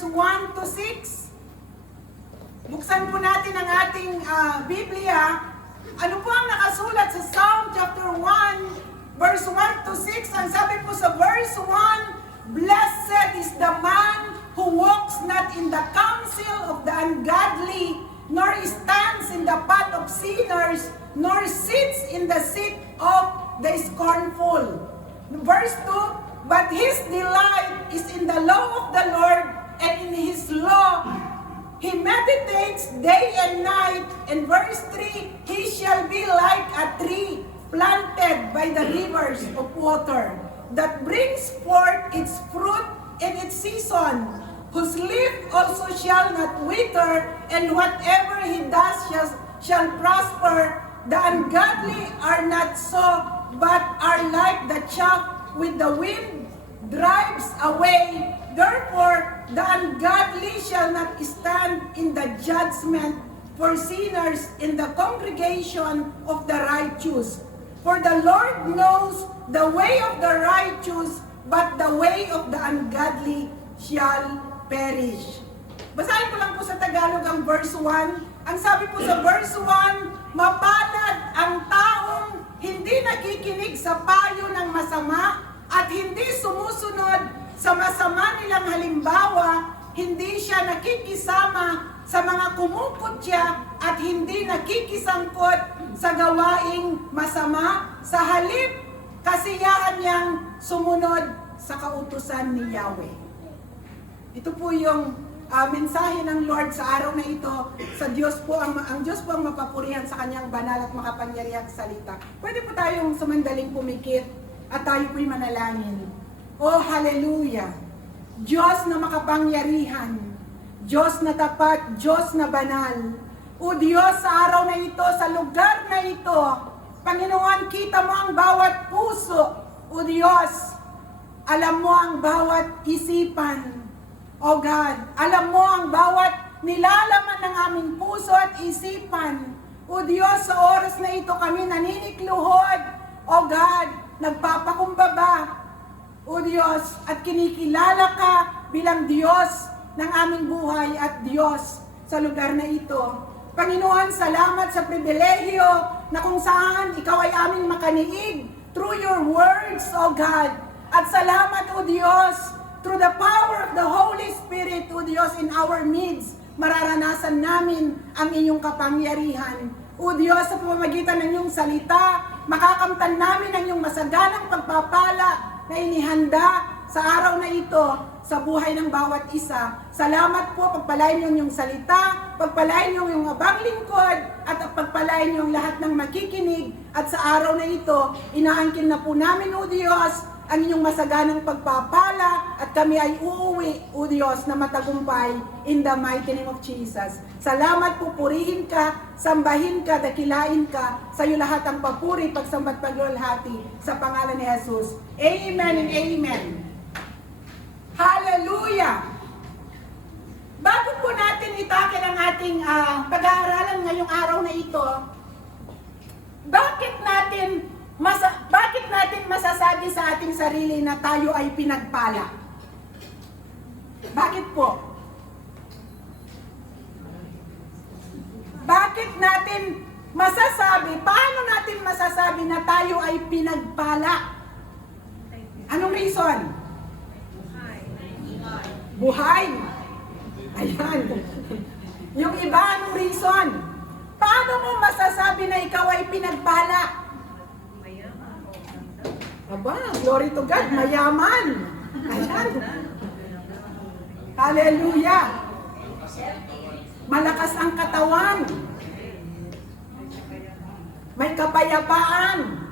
verse 1 to 6. Buksan po natin ang ating Biblia. Ano po ang nakasulat sa Psalm chapter 1, verse 1 to 6? Ang sabi po sa verse 1, "Blessed is the man who walks not in the counsel of the ungodly, nor stands in the path of sinners, nor sits in the seat of the scornful." Verse 2, "But his delight is in the law of the Lord, and in his law he meditates day and night." And verse 3, "He shall be like a tree planted by the rivers of water, that brings forth its fruit in its season, whose leaf also shall not wither, and whatever he does shall prosper. The ungodly are not so, but are like the chaff with the wind drives away. Therefore, the ungodly shall not stand in the judgment, for sinners in the congregation of the righteous. For the Lord knows the way of the righteous, but the way of the ungodly shall perish." Basahin ko lang po sa Tagalog ang verse 1. Ang sabi po sa verse 1, "Mapalad ang taong hindi nakikinig sa payo ng masama at hindi sumusunod sa masama nilang halimbawa, hindi siya nakikisama sa mga kumukutya at hindi nakikisangkot sa gawaing masama. Sa halip, kasiyahan niyang sumunod sa kautusan ni Yahweh." Ito po yung mensahe ng Lord sa araw na ito. Sa Diyos po, ang Diyos po ang mapapurihan sa kanyang banal at makapangyarihang salita. Pwede po tayong sumandaling pumikit at tayo po'y manalangin. Oh, hallelujah! Diyos na makapangyarihan, Diyos na tapat, Diyos na banal. O Diyos, sa araw na ito, sa lugar na ito, Panginoon, kita mo ang bawat puso. O Diyos, alam mo ang bawat isipan. O God, alam mo ang bawat nilalaman ng aming puso at isipan. O Diyos, sa oras na ito kami naninikluhod. O God, nagpapakumbaba. O Diyos, at kinikilala ka bilang Diyos ng aming buhay at Diyos sa lugar na ito. Panginoon, salamat sa pribilehyo na kung saan Ikaw ay aming makaniig through your words, O God. At salamat, O Diyos, through the power of the Holy Spirit, O Diyos, in our midst, mararanasan namin ang iyong kapangyarihan. O Diyos, sa pamamagitan ng iyong salita, makakamtan namin ang iyong masaganang pagpapala na inihanda sa araw na ito sa buhay ng bawat isa. Salamat po, pagpalain niyo ang iyong salita, pagpalain niyo ang iyong abang lingkod, at pagpalain niyo ang lahat ng makikinig. At sa araw na ito, inaangkin na po namin, O Diyos, ang inyong masaganang pagpapala, at kami ay uuwi, O Diyos, na matagumpay in the mighty name of Jesus. Salamat po, purihin ka, sambahin ka, dakilain ka, sa iyo lahat ang papuri, pagsambat, paglulhati, sa pangalan ni Jesus. Amen and amen. Hallelujah! Bago po natin itakil ang ating pag-aaralan ngayong araw na ito, bakit natin masasabi sa ating sarili na tayo ay pinagpala? Bakit po? Bakit natin paano natin masasabi na tayo ay pinagpala? Anong reason? Buhay. Ayan. Yung iba, anong reason? Paano mo masasabi na ikaw ay pinagpala? Aba, glory to God, mayaman. Ayan. Hallelujah. Malakas ang katawan. May kapayapaan.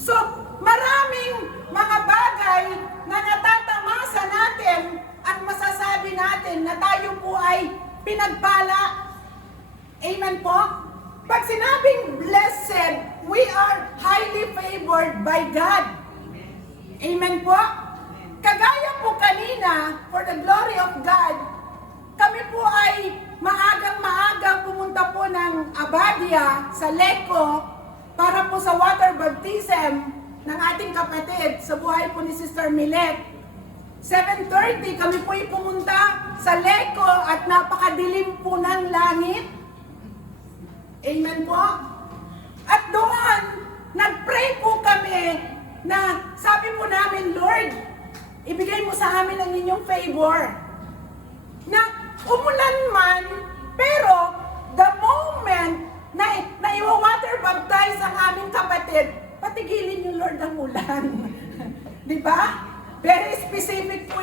So, maraming mga bagay na natatamasa natin at masasabi natin na tayo po ay pinagpala. Amen po? Pag sinabing blessed, we are highly favored by God. Amen po? Kagaya po kanina, for the glory of God, kami po ay maagang-maagang pumunta po ng Abadia sa Leco para po sa water baptism ng ating kapatid sa buhay po ni Sister Milet. 7:30 kami po'y pumunta sa Leco at napakadilim po ng langit. Amen po. At doon, nag-pray po kami na sabi po namin, Lord, ibigay mo sa amin ang inyong favor. Na umulan man, pero the moment na iwa-water baptize ang aming kapatid, patigilin niyo, Lord, ang ulan. Di ba? Very specific po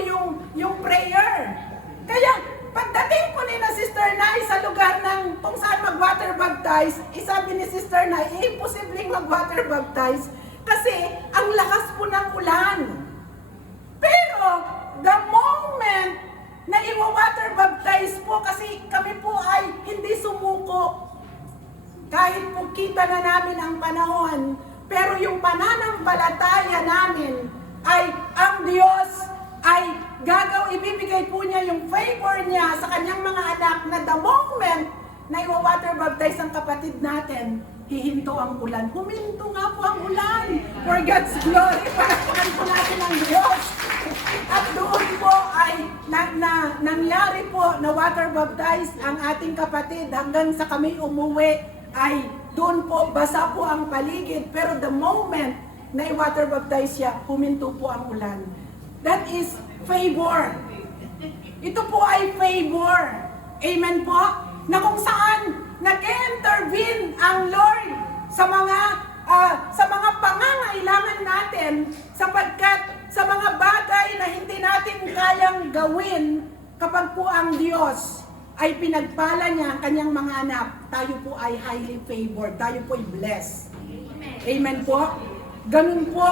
yung prayer. Kaya, pagdating po ni na Sister Nay sa lugar ng kung saan mag-water baptize, isabi ni Sister Nay, imposibleng mag-water baptize kasi ang lakas po ng ulan. Pero, the moment na iwa-water baptize po, kasi kami po ay hindi sumuko. Kahit po kita na namin ang panahon, pero yung pananampalataya namin ay ang Diyos ay ibibigay po niya yung favor niya sa kanyang mga anak na the moment na iwa-water baptize ang kapatid natin, hihinto ang ulan. Huminto nga po ang ulan. For God's glory, palakpakan po natin ang Diyos. At doon po ay nangyari po na water baptize ang ating kapatid hanggang sa kami umuwi ay doon po basa po ang paligid. Pero the moment na i-water baptize siya, huminto po ang ulan. That is favor. Ito po ay favor. Amen po? Na kung saan nag-intervene ang Lord sa mga pangangailangan natin sapagkat sa mga bagay na hindi natin kayang gawin kapag po ang Diyos ay pinagpala niya ang kanyang mga anak, tayo po ay highly favored, tayo po ay blessed. Amen po? Ganun po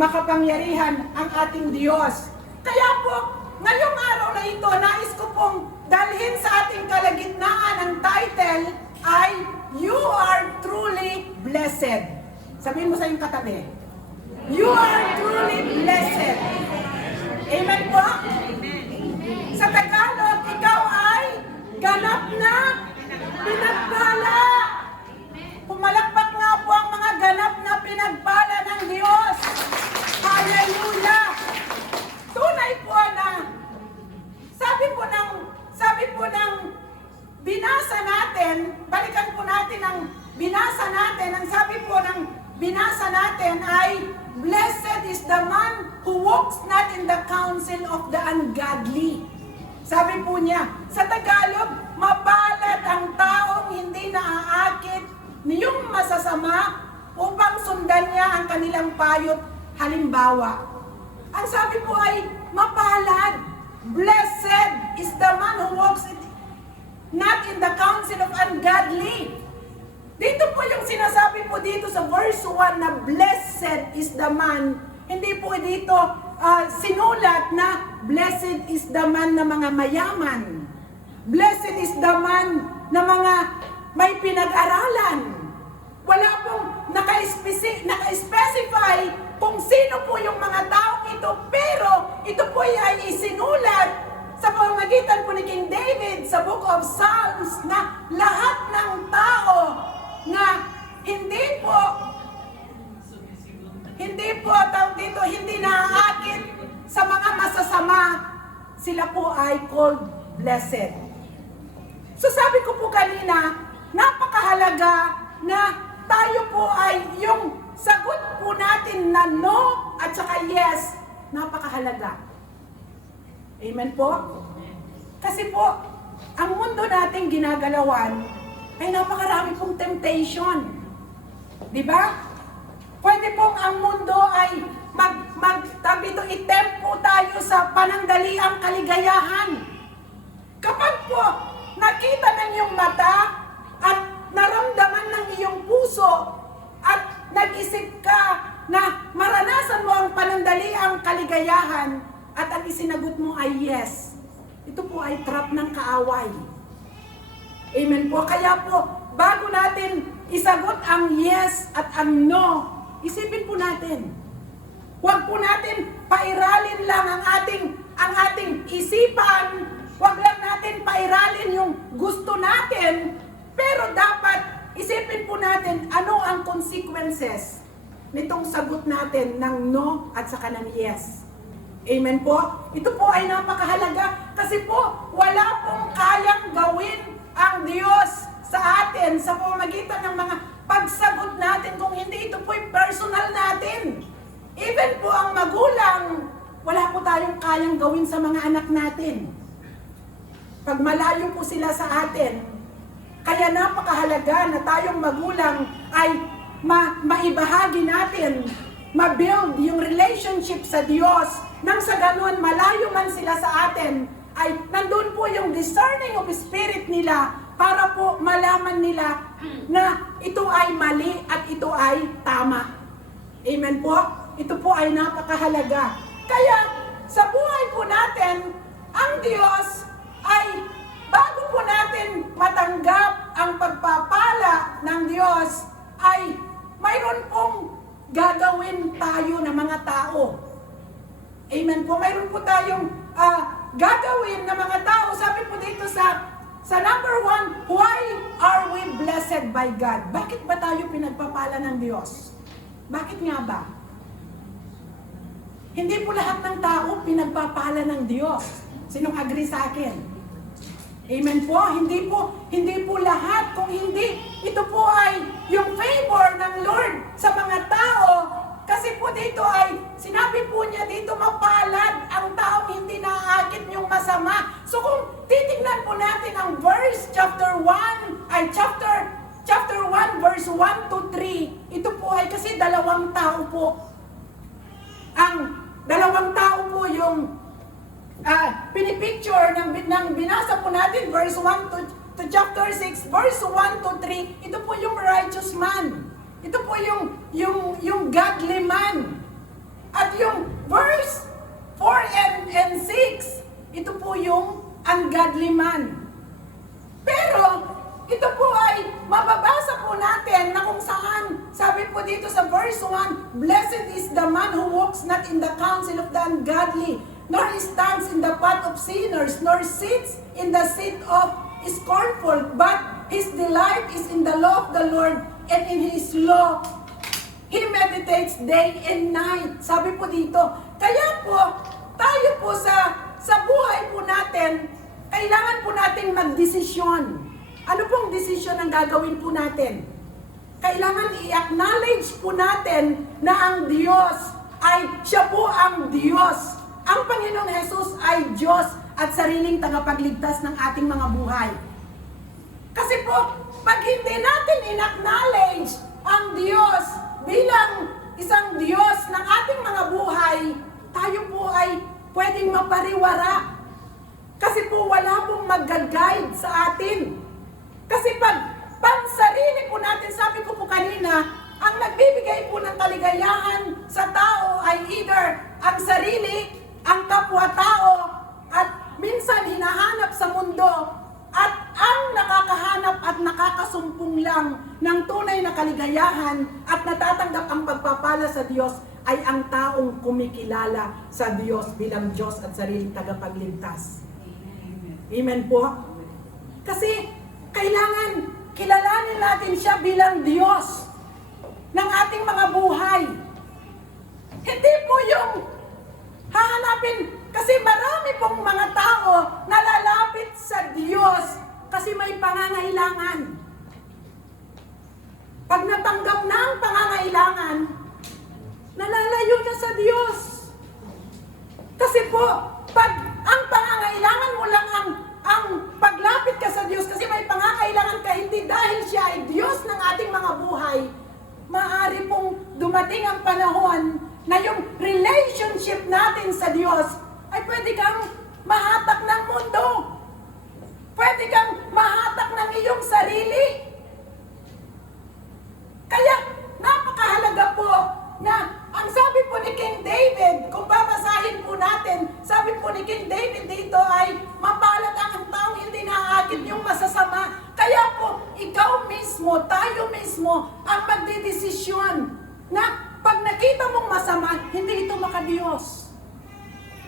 makapangyarihan ang ating Diyos. Kaya po, ngayong araw na ito, nais ko pong dalhin sa ating kalagitnaan ang title ay You Are Truly Blessed. Sabihin mo sa iyong katabi, You are truly blessed. Amen po? Sa Tagalog, ikaw ay ganap na pinagpala. Pumalakpak nga po ang mga ganap na pinagpala ng Diyos. Hallelujah! Tunay po na, sabi po ng binasa natin, balikan po natin ang binasa natin, ang sabi po ng binasa natin ay, Blessed is the man who walks not in the counsel of the ungodly. Sabi po niya, sa Tagalog, mapalad ang taong hindi naaakit niyong masasama upang sundan niya ang kanilang payot. Halimbawa, ang sabi po ay, mapalad. Blessed is the man who walks not in the counsel of ungodly. Dito po yung sinasabi po dito sa verse 1 na blessed is the man. Hindi po dito sinulat na blessed is the man na mga mayaman. Blessed is the man na mga may pinag-aralan. Wala pong naka-specify kung sino po yung mga taong ito, pero ito po ay isinulat sa pamamagitan po ni King David sa Book of Psalms na lahat ng tao na hindi naaakit sa mga masasama, sila po ay called blessed. So sabi ko po kanina, napakahalaga na tayo po ay yung sagot po natin na no at saka yes, napakahalaga. Amen po? Kasi po, ang mundo nating ginagalawan ay napakarami pong temptation. Di ba? Pwede pong ang mundo ay itempt po tayo sa panandaliang kaligayahan. Kapag po nakita ng iyong mata at naramdaman ng iyong puso at nag-isip ka na maranasan mo ang panandaliang kaligayahan at ang isinagot mo ay yes, ito po ay trap ng kaaway. Amen po. Kaya po, bago natin isagot ang yes at ang no, isipin po natin. Huwag po natin pairalin lang ang ating isipan. Huwag lang natin pairalin yung gusto natin. Pero dapat isipin po natin ano ang consequences nitong sagot natin ng no at saka ng yes. Amen po? Ito po ay napakahalaga kasi po wala pong kayang gawin ang Diyos sa atin sa pamamagitan ng mga pagsagot natin kung hindi ito po personal natin. Even po ang magulang, wala po tayong kayang gawin sa mga anak natin. Pag malayo po sila sa atin, kaya napakahalaga na tayong magulang ay maibahagi natin, ma-build yung relationship sa Diyos, nang sa ganun, malayo man sila sa atin, ay nandun po yung discerning of spirit nila para po malaman nila na ito ay mali at ito ay tama. Amen po? Ito po ay napakahalaga. Kaya sa buhay po natin, ang Diyos ay bago po natin matanggap ang pagpapala ng Diyos, ay mayroon pong gagawin tayo na mga tao. Amen po. Mayroon po tayong gagawin na mga tao. Sabi po dito sa number 1, why are we blessed by God? Bakit ba tayo pinagpapala ng Diyos? Bakit nga ba? Hindi po lahat ng tao pinagpapala ng Diyos. Sinong agree sa akin? Amen po? Hindi po lahat. Kung hindi, ito po ay yung favor ng Lord sa mga tao. Kasi po dito ay, sinabi po niya dito, mapalad ang taong hindi naaakit niyong masama. So kung titingnan po natin ang verse, chapter 1 verse 1 to 3, ito po ay kasi dalawang tao po. Ang dalawang tao po yung pinipicture ng binasa po natin, verse 1 to chapter 6, verse 1 to 3, ito po yung righteous man. Ito po yung godly man. At yung verse 4 and 6, ito po yung ungodly man. Pero, ito po ay mababasa po natin na kung saan, sabi po dito sa verse 1, blessed is the man who walks not in the counsel of the ungodly, nor stands in the path of sinners, nor sits in the seat of scornful, but his delight is in the law of the Lord, and in His law, He meditates day and night. Sabi po dito, kaya po, tayo po sa buhay po natin, kailangan po nating magdesisyon. Ano pong desisyon ang gagawin po natin? Kailangan i-acknowledge po natin na ang Diyos ay, Siya po ang Diyos. Ang Panginoong Jesus ay Diyos at sariling tagapagligtas ng ating mga buhay. Kasi po, pag hindi natin in-acknowledge ang Diyos bilang isang Diyos ng ating mga buhay, tayo po ay pwedeng mapariwara. Kasi po wala pong mag-guide sa atin. Kasi pag sarili po natin, sabi ko po kanina, ang nagbibigay po ng kaligayahan sa tao ay either ang sarili, ang kapwa-tao, at minsan hinahanap sa mundo, at ang nakakahanap at nakakasumpong lang ng tunay na kaligayahan at natatanggap ang pagpapala sa Diyos ay ang taong kumikilala sa Diyos bilang Diyos at sariling tagapagligtas. Amen po? Kasi kailangan kilalanin natin Siya bilang Diyos ng ating mga buhay. Hindi po yung hahanapin. Kasi marami pong mga tao na lalapit sa Diyos kasi may pangangailangan. Pag natanggap na ang pangangailangan, nalalayo na sa Diyos. Kasi po, pag ang pangangailangan mo lang ang paglapit ka sa Diyos kasi may pangangailangan ka, hindi dahil Siya ay Diyos ng ating mga buhay, maaari pong dumating ang panahon na yung relationship natin sa Diyos ay pwede kang mahatak ng mundo. Pwede kang mahatak ng iyong sarili. Kaya napakahalaga po na ang sabi po ni King David, kung babasahin po natin, sabi po ni King David dito ay mapalad ang taong hindi naaakit yung masasama. Kaya po, ikaw mismo, tayo mismo, ang magdidesisyon na pag nakita mong masama, hindi ito makadiyos.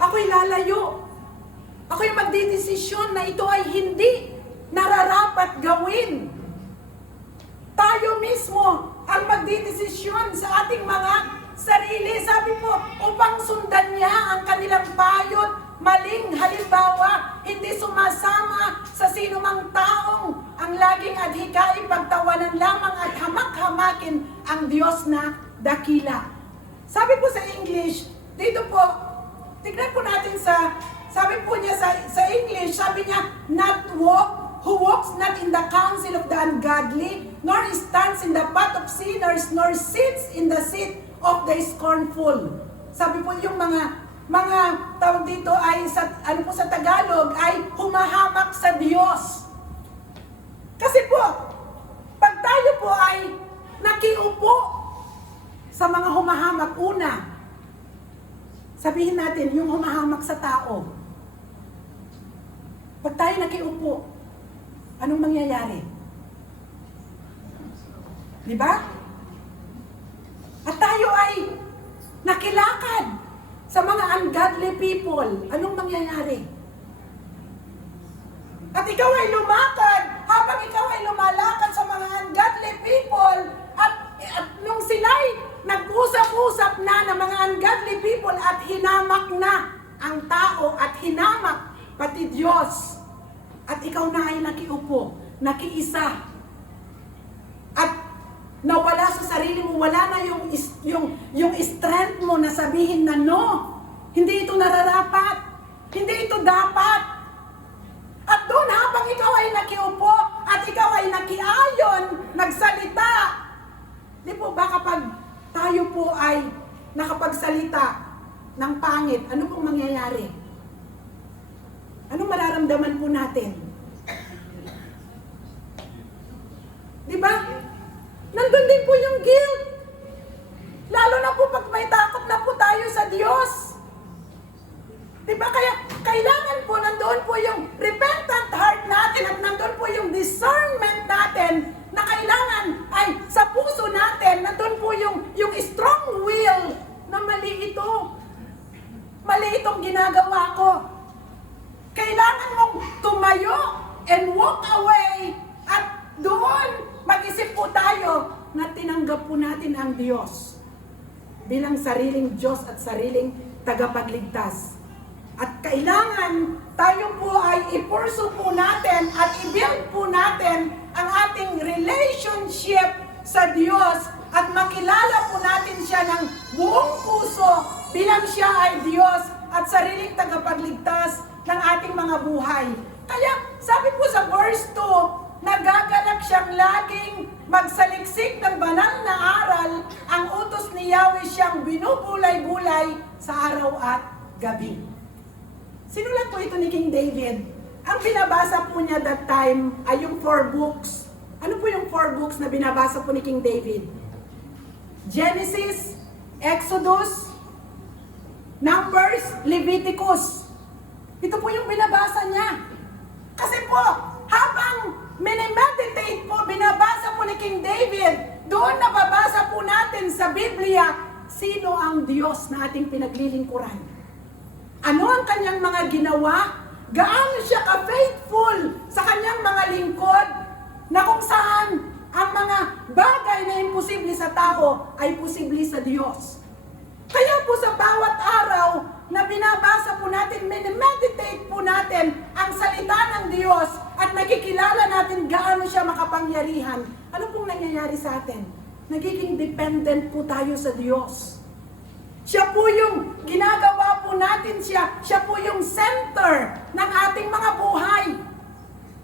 Ako'y lalayo. Ako'y magdidesisyon na ito ay hindi nararapat gawin. Tayo mismo ang magdidesisyon sa ating mga sarili. Sabi po, upang sundan niya ang kanilang payot, maling halimbawa, hindi sumasama sa sinumang taong ang laging adhikain, pagtawanan lamang at hamak-hamakin ang Diyos na dakila. Sabi po sa English, dito po, tignan po natin sabi po niya sa English, sabi niya, who walks not in the counsel of the ungodly, nor stands in the path of sinners, nor sits in the seat of the scornful. Sabi po yung mga tawag dito ay sa Tagalog ay humahamak sa Diyos. Kasi po, pag tayo po ay nakiupo sa mga humahamak, una, sabihin natin yung humahamak sa tao. Pag tayo nakiupo, anong mangyayari? Di ba? At tayo ay nakilakad sa mga ungodly people. Anong mangyayari? At ikaw ay lumakad, habang ikaw ay lumalakad sa mga ungodly people, at nung sila'y nag-usap-usap na ng mga ungodly people at hinamak na ang tao at hinamak pati Diyos. At ikaw na ay nakiupo, nakiisa. At nawala sa sarili mo, wala na yung strength mo na sabihin na no, hindi ito nararapat, hindi ito dapat. At doon habang ikaw ay nakiupo at ikaw ay nakiayon, nagsalita, di po ba kapag tayo po ay nakapagsalita ng pangit, ano pong mangyayari? Anong mararamdaman po natin? Di ba? Nandun din po yung guilt. Lalo na po pag may takot na po tayo sa Diyos. Di ba? Kaya kailangan po nandoon po yung repentant heart natin at nandoon po yung discernment natin na kailangan ay sa puso natin, nandoon po yung strong will na mali ito. Mali itong ginagawa ko. Kailangan mong tumayo and walk away at doon mag-isip po tayo na tinanggap po natin ang Diyos bilang sariling Diyos at sariling tagapagligtas. At kailangan tayo po ay i-pursue po natin at i-build po natin ang ating relationship sa Diyos at makilala po natin siya ng buong puso bilang siya ay Diyos at sariling tagapagligtas ng ating mga buhay. Kaya sabi po sa verse 2, nagagalak siyang laging magsaliksik ng banal na aral, ang utos ni Yahweh siyang binubulay-bulay sa araw at gabi. Sinulat po ito ni King David. Ang binabasa po niya that time ay yung 4 books. Ano po yung 4 books na binabasa po ni King David? Genesis, Exodus, Numbers, Leviticus. Ito po yung binabasa niya. Kasi po, habang minimeditate po, binabasa po ni King David, doon nababasa po natin sa Biblia, sino ang Diyos na ating pinaglilingkuran. Ano ang kanyang mga ginawa? Gaano siya ka-faithful sa kanyang mga lingkod, na kung saan ang mga bagay na imposible sa tao ay posible sa Diyos. Kaya po sa bawat araw na binabasa po natin, meditate po natin ang salita ng Diyos at nakikilala natin gaano siya makapangyarihan. Ano pong nangyayari sa atin? Nagiging dependent po tayo sa Diyos. Siya po yung ginagawa po natin siya po yung center ng ating mga buhay.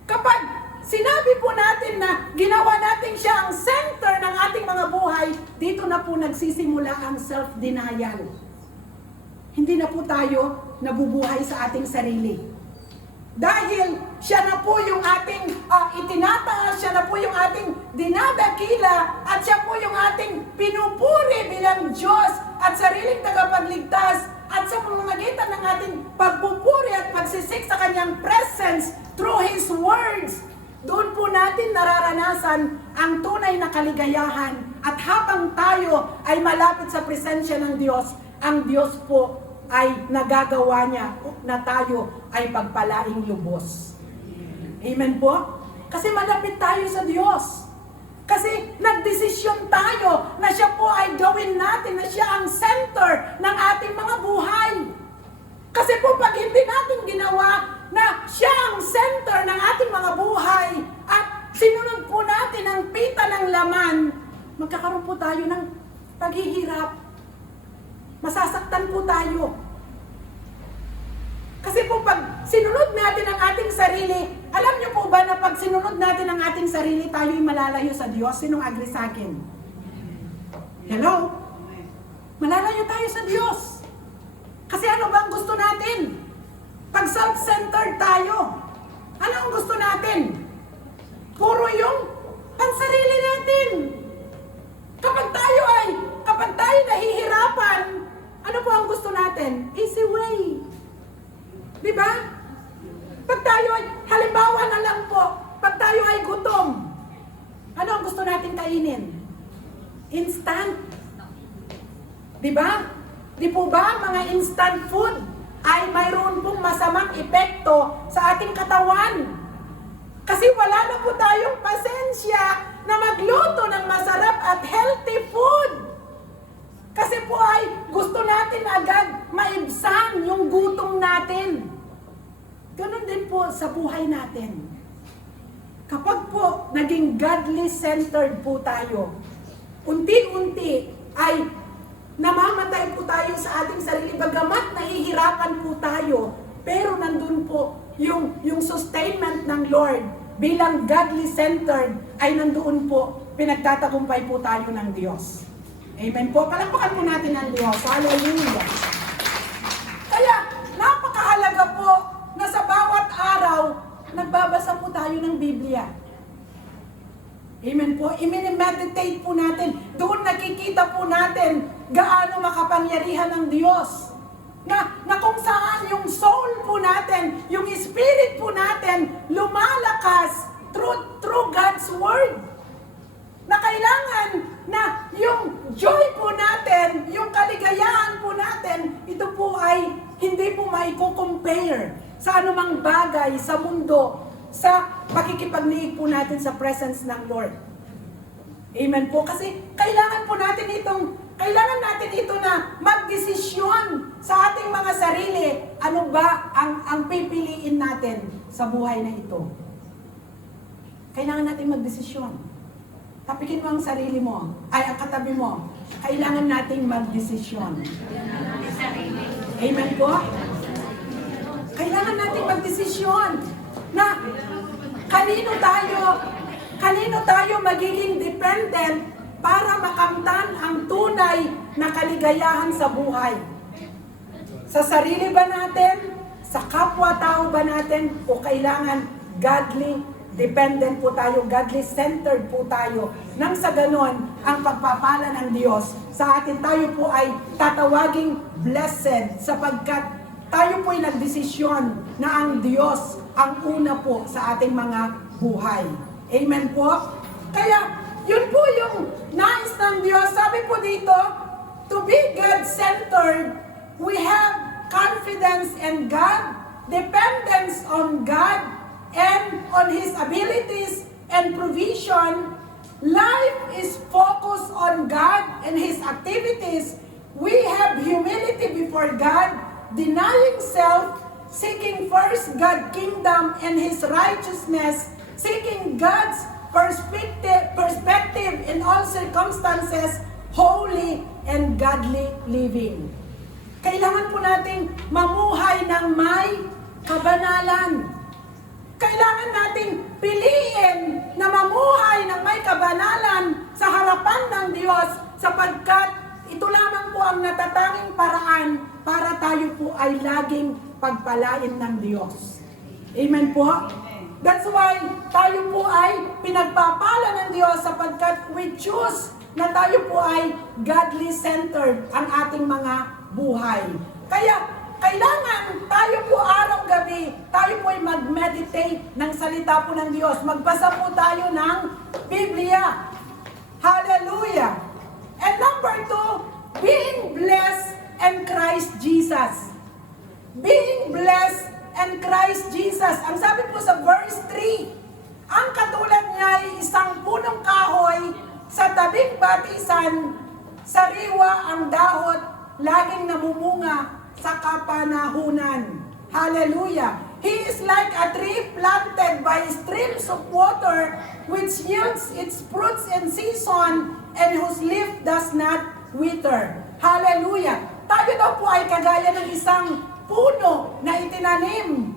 Kapag sinabi po natin na ginawa natin siya ang center ng ating mga buhay, dito na po nagsisimula ang self-denial. Hindi na po tayo nabubuhay sa ating sarili. Dahil siya na po yung ating itinataas, siya na po yung ating dinadakila, at siya po yung ating pinupuri bilang Diyos at sariling tagapagligtas, at sa pamamagitan ng ating pagpupuri at pagsisik sa kanyang presence through His words, doon po natin nararanasan ang tunay na kaligayahan. At habang tayo ay malapit sa presensya ng Diyos, ang Diyos po ay nagagawa niya na tayo ay pagpalaing lubos. Amen po? Kasi malapit tayo sa Diyos. Kasi nagdesisyon tayo na siya po ay gawin natin, na siya ang center ng ating mga center ng ating mga buhay at sinunod po natin ang pita ng laman, magkakaroon po tayo ng paghihirap. Masasaktan po tayo. Kasi po pag sinunod natin ang ating sarili, alam niyo po ba na pag sinunod natin ang ating sarili, tayo'y malalayo sa Diyos? Sinong agree sa akin? Hello? Malalayo tayo sa Diyos. Kasi ano ba ang gusto natin? Pag self-centered tayo, ano ang gusto natin? Puro yung pansarili natin. Kapag tayo nahihirapan, ano po ang gusto natin? Easy way. Di ba? Pag tayo ay, halimbawa na lang po, pag tayo ay gutom, ano ang gusto natin kainin? Instant. Di ba? Di po ba mga instant food ay mayroon pong masamang epekto sa ating katawan? Kasi wala na po tayong pasensya na magluto ng masarap at healthy food. Kasi po ay gusto natin agad maibsan yung gutom natin. Ganon din po sa buhay natin. Kapag po naging godly-centered po tayo, unti-unti ay namamatay po tayo sa ating sarili, bagamat nahihirapan po tayo, pero nandun po yung sustainment ng Lord bilang godly-centered ay nandoon po, pinagtatagumpay po tayo ng Diyos. Amen po. Palakpakan po natin ang Diyos. Hallelujah. Kaya, napakahalaga po na sa bawat araw, nagbabasa po tayo ng Biblia. Amen po. I-meditate po natin. Doon nakikita po natin gaano makapangyarihan ng Diyos. Na kung saan yung soul po natin, yung spirit po natin, lumalakas through God's Word. Na kailangan na yung joy po natin, yung kaligayahan po natin, ito po ay hindi po maiko-compare sa anumang bagay sa mundo, sa pakikipagniig po natin sa presence ng Lord. Amen po. Kasi kailangan natin ito na magdesisyon sa ating mga sarili. Ano ba ang pipiliin natin sa buhay na ito? Kailangan natin magdesisyon. Tapikin mo ang sarili mo, ay ang katabi mo. Kailangan nating magdesisyon. Amen po? Kailangan nating magdesisyon na kanino tayo magiging dependent para makamtan ang tunay na kaligayahan sa buhay. Sa sarili ba natin? Sa kapwa-tao ba natin? O kailangan godly dependent po tayo, godly-centered po tayo. Nang sa ganon, ang pagpapala ng Diyos sa atin, tayo po ay tatawaging blessed sapagkat tayo po ay nagdesisyon na ang Diyos ang una po sa ating mga buhay. Amen po? Kaya, yun po yung nais ng Diyos. Sabi po dito, to be God-centered, we have confidence in God, dependence on God, and on His abilities and provision. Life is focused on God and His activities. We have humility before God, denying self, seeking first God's kingdom and His righteousness, seeking God's perspective in all circumstances, holy and godly living. Kailangan po nating mamuhay ng may kabanalan. Kailangan nating piliin na mamuhay ng may kabanalan sa harapan ng Diyos sapagkat ito lamang po ang natatanging paraan para tayo po ay laging pagpalain ng Diyos. Amen po? That's why tayo po ay pinagpapala ng Diyos sapagkat we choose na tayo po ay godly-centered ang ating mga buhay. Kaya, kailangan tayo po araw-gabi, tayo po ay mag-meditate ng salita po ng Diyos. Magbasa po tayo ng Biblia. Hallelujah! And number 2, being blessed in Christ Jesus. Being blessed in Christ Jesus. Ang sabi po sa verse 3, ang katulad niya ay isang punong kahoy sa tabing batisan, sariwa ang dahot, laging namumunga sa kapanahunan. Hallelujah! He is like a tree planted by streams of water, which yields its fruits in season, and whose leaf does not wither. Hallelujah! Tayo daw po ay kagaya ng isang puno na itinanim,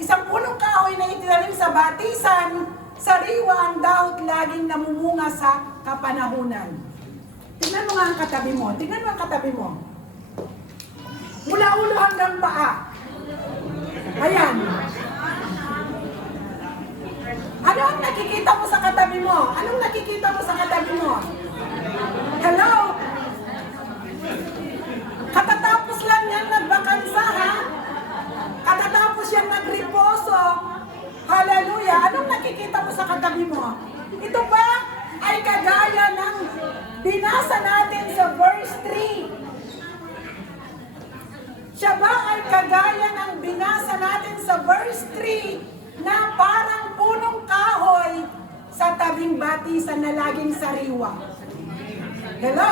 isang punong kahoy na itinanim sa batisan, sariwa ang dahot laging namumunga sa kapanahunan. Tingnan mo nga ang katabi mo. Tingnan mo ang katabi mo. Mula ulo hanggang paa. Ayan. Ano ang nakikita mo sa katabi mo? Anong nakikita mo sa katabi mo? Hello? Katatapos lang yan nagbakansa, ha? Katatapos yan nagriposo. Hallelujah. Anong nakikita mo sa katabi mo? Ito ba ay kagaya ng binasa natin sa verse 3? Siya ba ay kagaya ng binasa natin sa verse 3 na parang punong kahoy sa tabing batisan na laging sariwa? Hello?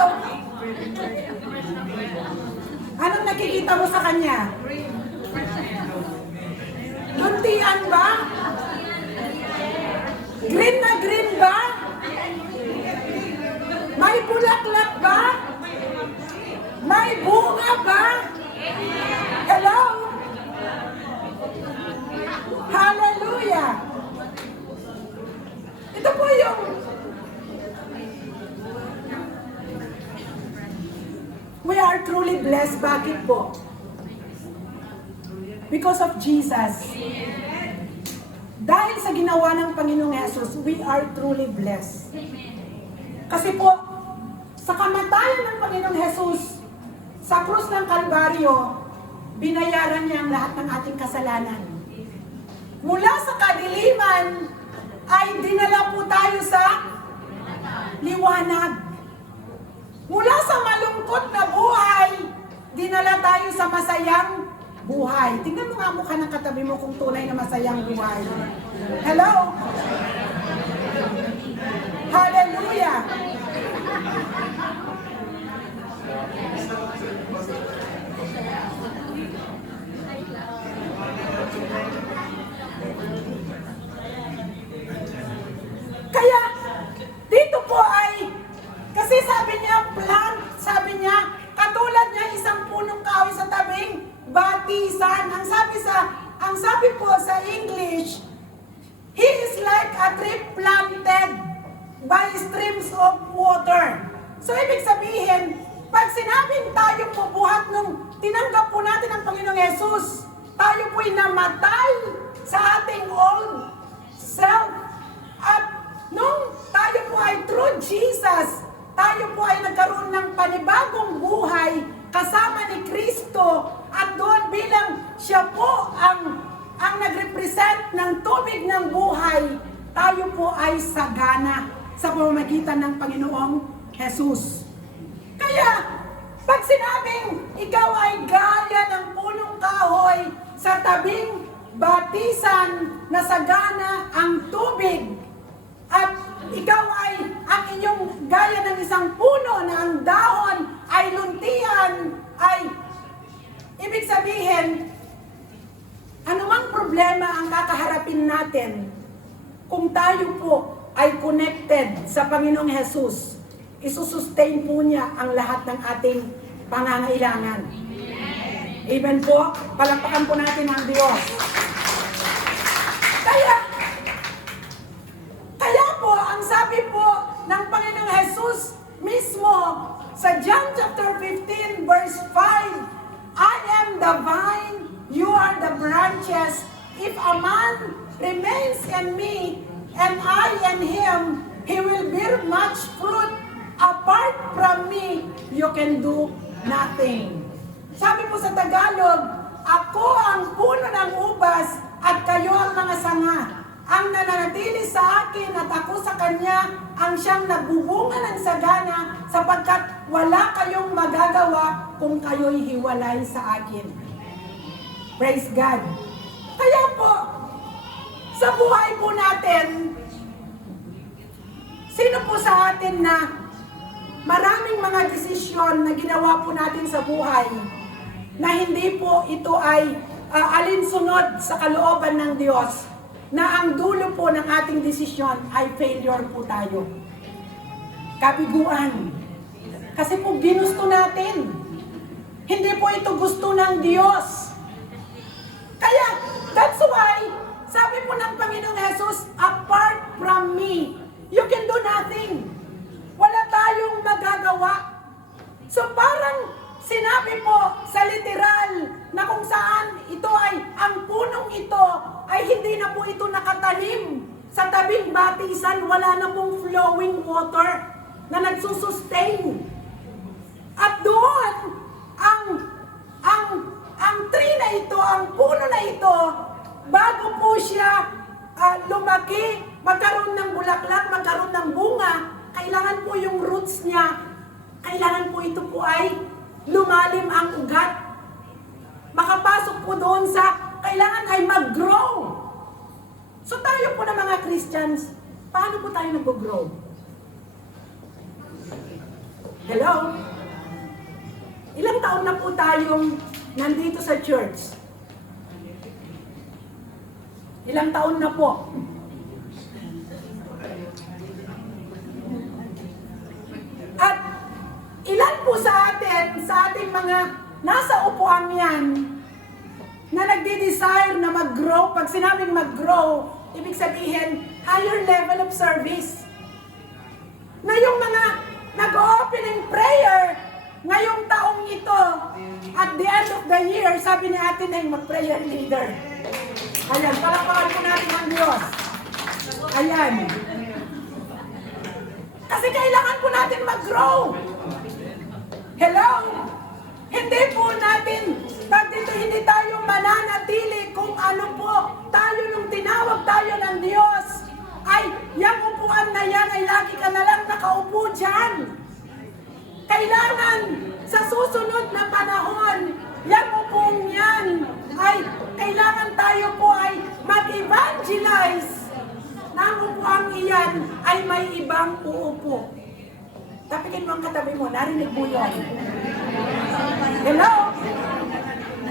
Anong nakikita mo sa kanya? Luntian ba? Green na green ba? May bulaklak ba? May bunga ba? Hello? Hallelujah! Ito po yung we are truly blessed. Bakit po? Because of Jesus. Dahil sa ginawa ng Panginoong Jesus, we are truly blessed. Kasi po, sa kamatayan ng Panginoong Jesus, sa krus ng Kalbaryo, binayaran niya ang lahat ng ating kasalanan. Mula sa kadiliman, ay dinala po tayo sa liwanag. Mula sa malungkot na buhay, dinala tayo sa masayang buhay. Tingnan mo nga mukha ng katabi mo kung tunay na masayang buhay. Hello? Hallelujah! Kaya, dito po ay, kasi sabi niya, plant, sabi niya, katulad niya isang punong kahoy sa tabing batisan. Ang sabi po sa English, he is like a tree planted by streams of water. So, ibig sabihin, pag sinabing tayo po buhat nung tinanggap po natin ang Panginoong Yesus, tayo po'y namatay sa ating old self. At nung tayo po ay through Jesus, tayo po ay nagkaroon ng panibagong buhay kasama ni Kristo, at doon bilang siya po ang nagrepresent ng tubig ng buhay, tayo po ay sagana sa pamamagitan ng Panginoong Jesus. Kaya, pag sinabing ikaw ay gaya ng punong kahoy sa tabing batisan na sagana ang tubig, at ikaw ay ang inyong gaya ng isang puno na ang dahon ay luntian, ay ibig sabihin, anumang problema ang kakaharapin natin, kung tayo po ay connected sa Panginoong Jesus, isusustain po niya ang lahat ng ating pangangailangan. Amen po, palakpakan po natin ang Diyos. Kaya po, ang sabi po ng Panginoong Jesus mismo sa John chapter 15 verse 5, I am the vine, you are the branches. If a man remains in me, and I in him, he will bear much fruit. Apart from me, you can do nothing. Sabi po sa Tagalog, ako ang puno ng ubas at kayo ang mga sanga. Ang nananatili sa akin at ako sa kanya, ang siyang nagbubunga ng sagana, sapagkat wala kayong magagawa kung kayo'y hiwalay sa akin. Praise God. Kaya po, sa buhay po natin, sino po sa atin na maraming mga desisyon na ginawa po natin sa buhay na hindi po ito ay alinsunod sa kalooban ng Diyos na ang dulo po ng ating desisyon ay failure po tayo. Kabiguan. Kasi po ginusto natin. Hindi po ito gusto ng Diyos. Kaya, that's why, sabi po ng Panginoong Jesus, apart from me, you can do nothing. Wala tayong magagawa. So parang sinabi po sa literal na kung saan ito ay, ang punong ito ay hindi na po ito nakatanim sa tabing batisan, wala na pong flowing water na nagsusustain. At doon, ang tree na ito, ang puno na ito, bago po siya lumaki, magkaroon ng bulaklak, magkaroon ng bunga, kailangan po yung roots niya, kailangan po ito po ay lumalim ang ugat. Makapasok po doon sa, kailangan ay mag-grow. So tayo po na mga Christians, paano po tayo nag-grow? Hello? Ilang taon na po tayong nandito sa church? Ilang taon na po? At ilan po sa atin, sa ating mga nasa upuan yan, na nagde-desire na mag-grow? Pag sinabing mag-grow, ibig sabihin, higher level of service. Na yung mga nag-opening prayer, ngayong taong ito, at the end of the year, sabi ni Ate Neng, mag-prayer leader. Ayan, palakpakan po natin ang Diyos. Ayan. Kasi kailangan po natin mag-grow. Hello? Hindi po natin, pag dito hindi tayo mananatili kung ano po, tayo nung tinawag tayo ng Diyos, ay, yung upuan na yan ay lagi ka na lang nakaupo dyan. Kailangan sa susunod na panahon, yung upong yan, ay kailangan tayo po ay mag-evangelize. Nang upuan iyan ay may ibang uupo. Tapikin mo ang katabi mo, narinig mo yun. Hello?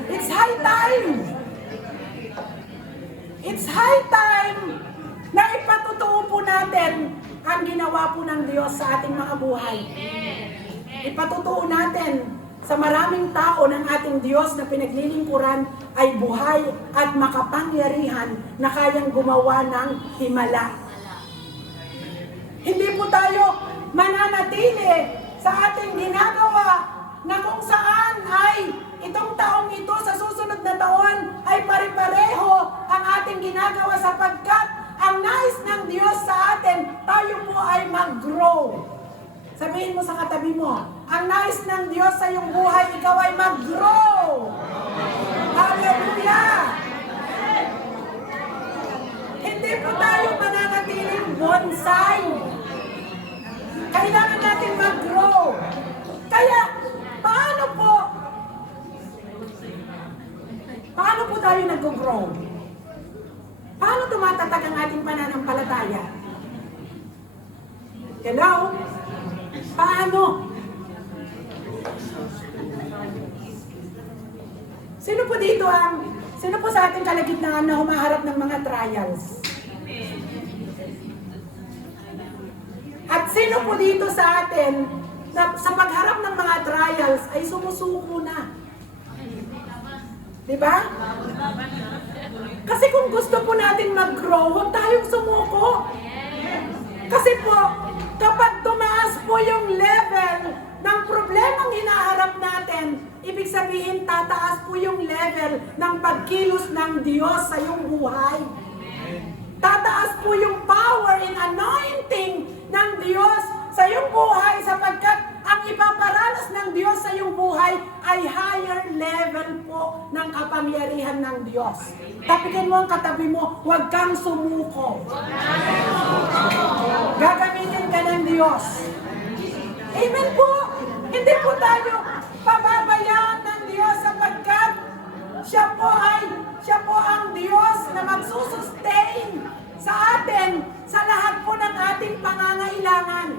It's high time. It's high time na ipatutuo po natin ang ginawa po ng Diyos sa ating mga buhay. Ipatutuo natin sa maraming tao ng ating Diyos na pinaglilingkuran ay buhay at makapangyarihan na kayang gumawa ng himala. Hindi po tayo mananatili sa ating ginagawa na kung saan ay itong taong ito sa susunod na taon ay pare-pareho ang ating ginagawa sapagkat ang nais ng Diyos sa atin, tayo po ay mag-grow. Sabihin mo sa katabi mo, ang nais ng Diyos sa iyong buhay, ikaw ay mag-grow. Hallelujah! Hindi po tayo mananatiling bonsai. Kailangan natin mag-grow. Kaya, paano po tayo nag-grow? Paano tumatatag ang ating pananampalataya? Hello? Paano? Sino po sa ating kalagitnaan na humaharap ng mga trials? At sino po dito sa atin na sa pagharap ng mga trials ay sumusuko na? Diba? Kasi kung gusto po natin mag-grow, huwag tayong sumuko. Kasi po, kapag tumaas po yung level ng problemang hinaharap natin, ibig sabihin tataas po yung level ng pagkilos ng Diyos sa iyong buhay. Tataas po yung power and anointing ng Diyos sa iyong buhay sapagkat ang ipaparanas ng Diyos sa iyong buhay ay higher level po ng kapangyarihan ng Diyos. Tapikin mo ang katabi mo, huwag kang sumuko. Gagamitin ka ng Diyos. Amen po. Hindi po tayo pababayaan ng Diyos sapagkat siya po ang Diyos na magsusustain sa atin sa lahat po ng ating pangangailangan.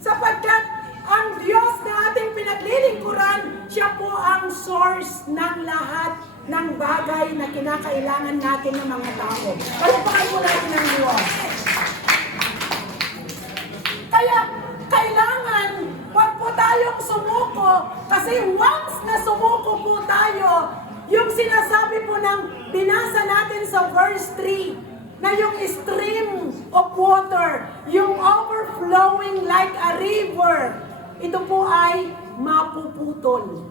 Sapagkat ang Diyos na ating pinaglilingkuran, siya po ang source ng lahat ng bagay na kinakailangan natin ng mga tao. Palagpakan po natin ang Diyos. Kaya, kailangan, wag po tayong sumuko, kasi once na sumuko po tayo, yung sinasabi po ng binasa natin sa verse 3, na yung stream of water, yung overflowing like a river, ito po ay mapuputol.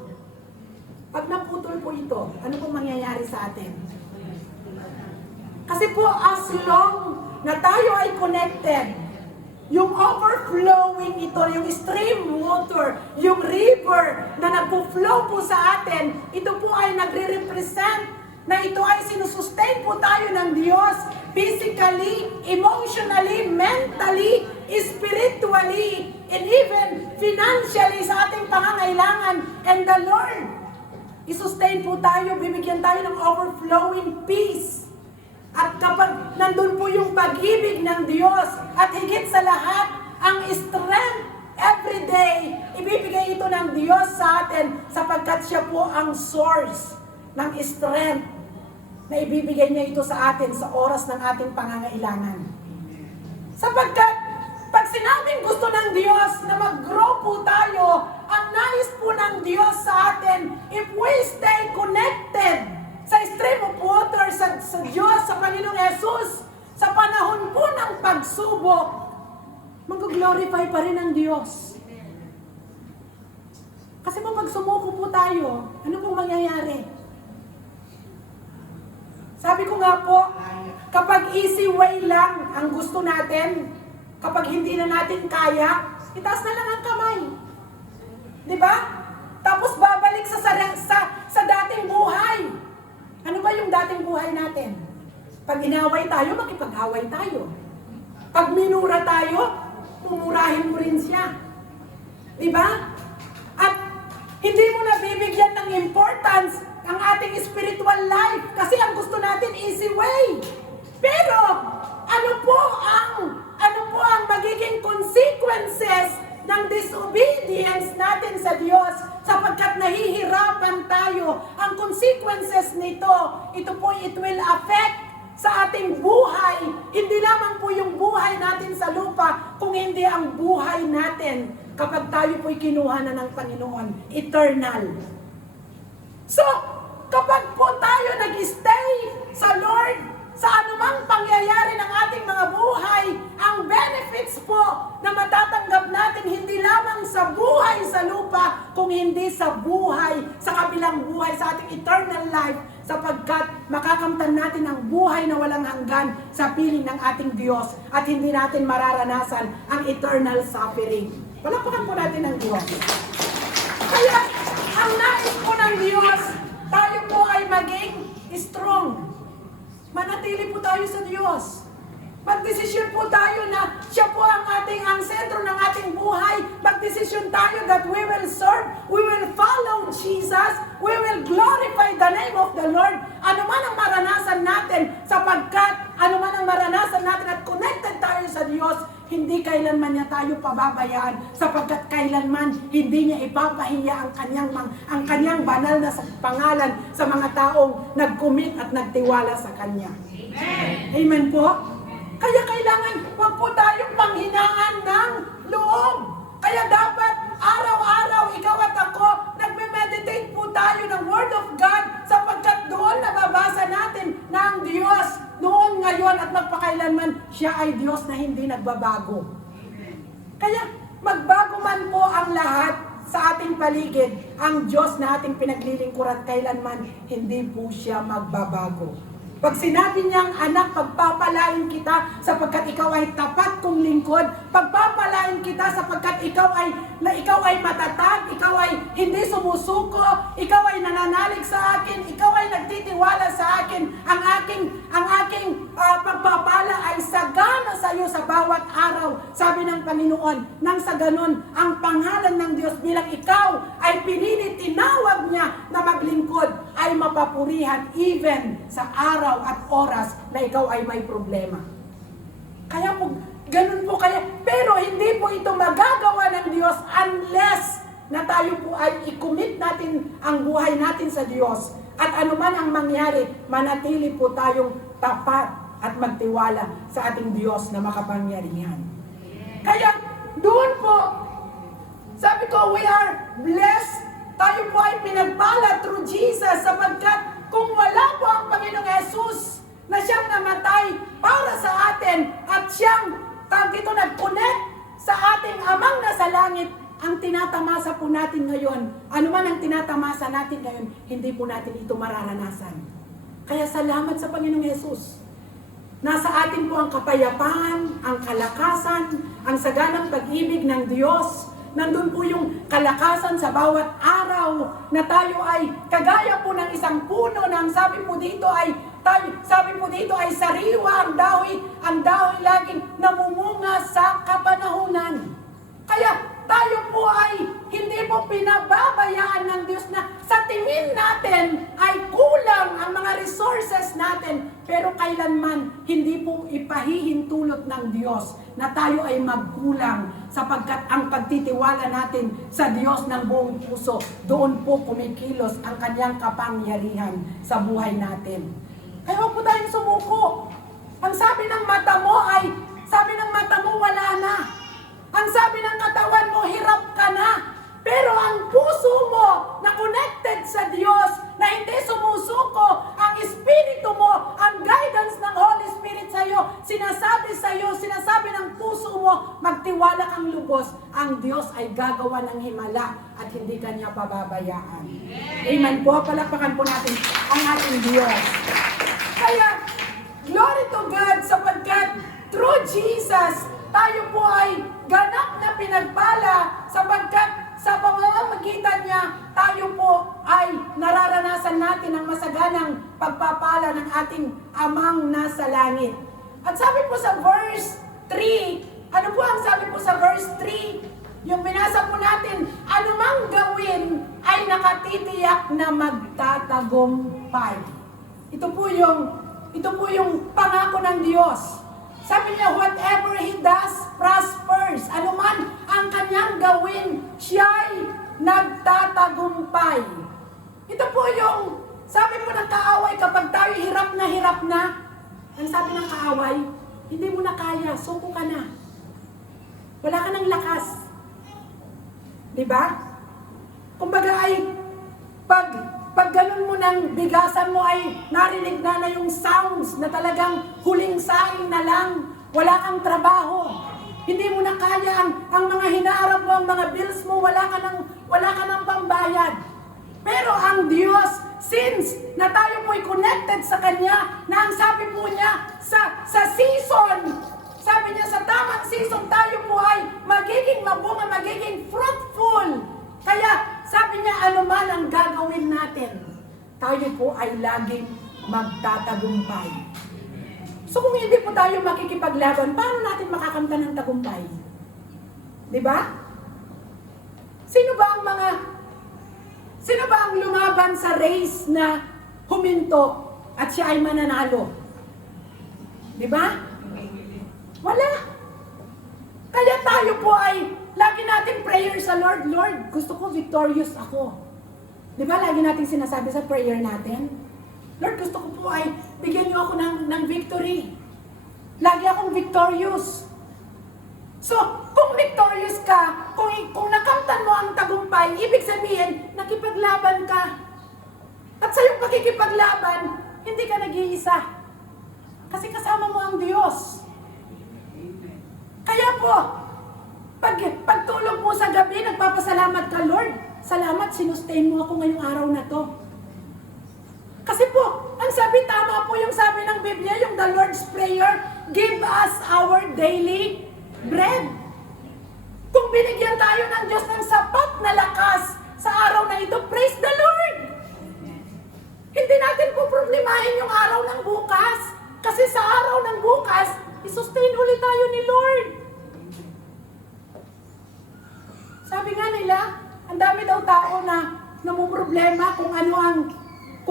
Pag naputol po ito, ano pong mangyayari sa atin? Kasi po, as long na tayo ay connected, yung overflowing ito, yung stream water, yung river na nagpo-flow po sa atin, ito po ay nagre-represent na ito ay sinusustain po tayo ng Diyos physically, emotionally, mentally, spiritually, and even financially sa ating pangangailangan. And the Lord, isustain po tayo, bibigyan tayo ng overflowing peace. At kapag nandun po yung pag-ibig ng Diyos, at higit sa lahat, ang strength every day, ibibigay ito ng Diyos sa atin sapagkat siya po ang source ng strength na ibibigay niya ito sa atin sa oras ng ating pangangailangan. Sapagkat pag sinabing gusto ng Diyos na mag-grow po tayo, ang nais po ng Diyos sa atin, if we stay connected sa stream of water, sa Diyos, sa Panginoong Jesus, sa panahon po ng pagsubok, mag-glorify pa rin ang Diyos. Kasi pag sumuko po tayo, ano pong mangyayari? Sabi ko nga po, kapag easy way lang ang gusto natin, kapag hindi na natin kaya, itaas na lang ang kamay. Diba? Tapos babalik sa dating buhay. Ano ba yung dating buhay natin? Pag inaway tayo, makipag-away tayo. Pag minura tayo, mumurahin mo rin siya. Diba? At hindi mo na bibigyan ng importance ang ating spiritual life kasi ang gusto natin easy way. Pero, ano po ang magiging consequences ng disobedience natin sa Diyos sapagkat nahihirapan tayo? Ang consequences nito, ito po, it will affect sa ating buhay. Hindi lamang po yung buhay natin sa lupa, kung hindi ang buhay natin kapag tayo po'y kinuha na ng Panginoon, eternal. So, kapag po tayo nag-stay sa Lord, sa anumang pangyayari ng ating mga buhay, ang benefits po na matatanggap natin hindi lamang sa buhay sa lupa, kung hindi sa buhay, sa kabilang buhay, sa ating eternal life, sapagkat makakamtan natin ang buhay na walang hanggan sa piling ng ating Diyos at hindi natin mararanasan ang eternal suffering. Palakpakan po natin ang Diyos. Kaya, ang nais po ng Diyos, tayo po ay maging strong. Manatili po tayo sa Diyos. Magdesisyon po tayo na siya po ang sentro ng ating buhay. Magdesisyon tayo that we will serve, we will follow Jesus, we will glorify the name of the Lord. Ano man ang maranasan natin, sapagkat ano man ang maranasan natin at connected tayo sa Diyos, hindi kailanman niya tayo pababayaan sapagkat kailanman hindi niya ipapahiya ang kanyang banal na pangalan sa mga taong nag-commit at nagtiwala sa kanya. Amen. Amen po. Kaya kailangan wag po tayong panghinaan ng loob. Kaya dapat araw-araw ikaw at ako nagme-meditate po tayo ng Word of God sapagkat doon nababasa natin na ang Diyos noon, ngayon at magpakailanman, siya ay Diyos na hindi nagbabago. Kaya magbago man po ang lahat sa ating paligid, ang Diyos na ating pinaglilingkuran kailanman, hindi po siya magbabago. Pag sinabi niyang, anak, pagpapalain kita sapagkat ikaw ay tapat kong lingkod, pagpapalain kita sapagkat ikaw ay matatag, ikaw ay hindi sumusuko, ikaw ay nananalig sa akin, ikaw ay nagtitiwala sa akin, ang aking pagpapala ay sagana sa iyo sa bawat araw. Sabi ng Panginoon, nang sa ganon, ang pangalan ng Diyos bilang ikaw ay pinili, tinawag niya na maglingkod, ay mapapurihan even sa araw at oras na ikaw ay may problema. Kaya po, ganun po kaya. Pero hindi po ito magagawa ng Diyos unless na tayo po ay i-commit natin ang buhay natin sa Diyos. At anuman ang mangyari, manatili po tayong tapat at magtiwala sa ating Diyos na makapangyarihan. Kaya doon po, sabi ko, we are blessed. Tayo po ay pinagpala through Jesus sapagkat kung wala po ang Panginoong Jesus na siyang namatay para sa atin at siyang nag-connect sa ating Amang nasa langit, ang tinatamasa po natin ngayon, ano man ang tinatamasa natin ngayon, hindi po natin ito mararanasan. Kaya salamat sa Panginoong Jesus. Nasa atin po ang kapayapaan, ang kalakasan, ang saganang pag-ibig ng Diyos. Nandun po yung kalakasan sa bawat araw na tayo ay kagaya po ng isang puno na ang sabi po dito ay sariwa, ang dahon laging namumunga sa kapanahunan. Kaya tayo po ay hindi po pinababayaan ng Diyos na sa tingin natin ay kulang ang mga resources natin, pero kailanman hindi po ipahihintulot ng Diyos na tayo ay magkulang sapagkat ang pagtitiwala natin sa Diyos ng buong puso, doon po kumikilos ang kanyang kapangyarihan sa buhay natin. Kaya huwag po tayong sumuko. Ang sabi ng mata mo wala na. Ang sabi ng katawan mo, hirap ka na. Pero ang puso mo na connected sa Diyos, na hindi sumusuko, ang Espiritu mo, ang guidance ng Holy Spirit sa iyo, sinasabi ng puso mo, magtiwala kang lubos, ang Diyos ay gagawa ng himala at hindi kanya pababayaan. Amen po, palakpakan po natin ang ating Diyos. Kaya, glory to God sapagkat through Jesus, tayo po ay ganap na pinagpala sapagkat sa pamamagitan niya, tayo po ay nararanasan natin ang masaganang pagpapala ng ating Amang nasa langit. At sabi po sa verse 3, ano po ang sabi po sa verse 3? Yung binasa po natin, anumang gawin ay nakatitiyak na magtatagumpay. Ito po yung pangako ng Diyos. Sabi niya, whatever He does, prospers. Ano man ang kanyang gawin, siya'y nagtatagumpay. Ito po yung, sabi po ng kaaway, kapag tayo hirap na, ang sabi ng kaaway, hindi mo na kaya, suko ka na. Wala ka ng lakas. Diba? Kumbaga ay, pag ganun mo ng bigasan mo ay narinig na yung sounds na talagang huling saing na lang, wala kang trabaho. Hindi mo na kaya ang mga hinaharap mo, ang mga bills mo, wala ka ng pambayad. Pero ang Diyos, since na tayo po'y connected sa Kanya, na ang sabi po niya sa season, sabi niya sa tamang season tayo po ay magiging mabunga, magiging fruitful. Kaya sabi niya, ano man ang gagawin natin, tayo po ay laging magtatagumpay. So kung hindi po tayo makikipaglaban, paano natin makakamtan ng tagumpay? Diba? Sino ba ang lumaban sa race na huminto at siya ay mananalo? Diba? Wala. Kaya tayo po ay lagi natin prayer sa Lord. Lord, gusto ko victorious ako. Diba lagi natin sinasabi sa prayer natin? Lord, gusto ko po ay bigyan niyo ako ng victory. Lagi akong victorious. So, kung victorious ka, kung nakamtan mo ang tagumpay, ibig sabihin, nakipaglaban ka. At sa iyong pakikipaglaban, hindi ka nag-iisa. Kasi kasama mo ang Diyos. Kaya po, pagtulog mo sa gabi, nagpapasalamat ka, Lord. Salamat, sinustain mo ako ngayong araw na to. Kasi po, ang sabi, tama po yung sabi ng Biblia, yung the Lord's Prayer, give us our daily bread. Kung binigyan tayo ng Diyos ng sapat na lakas sa araw na ito, praise the Lord! Hindi natin po problemahin yung araw ng bukas. Kasi sa araw ng bukas, isustain ulit tayo ni Lord. Sabi nga nila, ang dami daw tao na namumroblema kung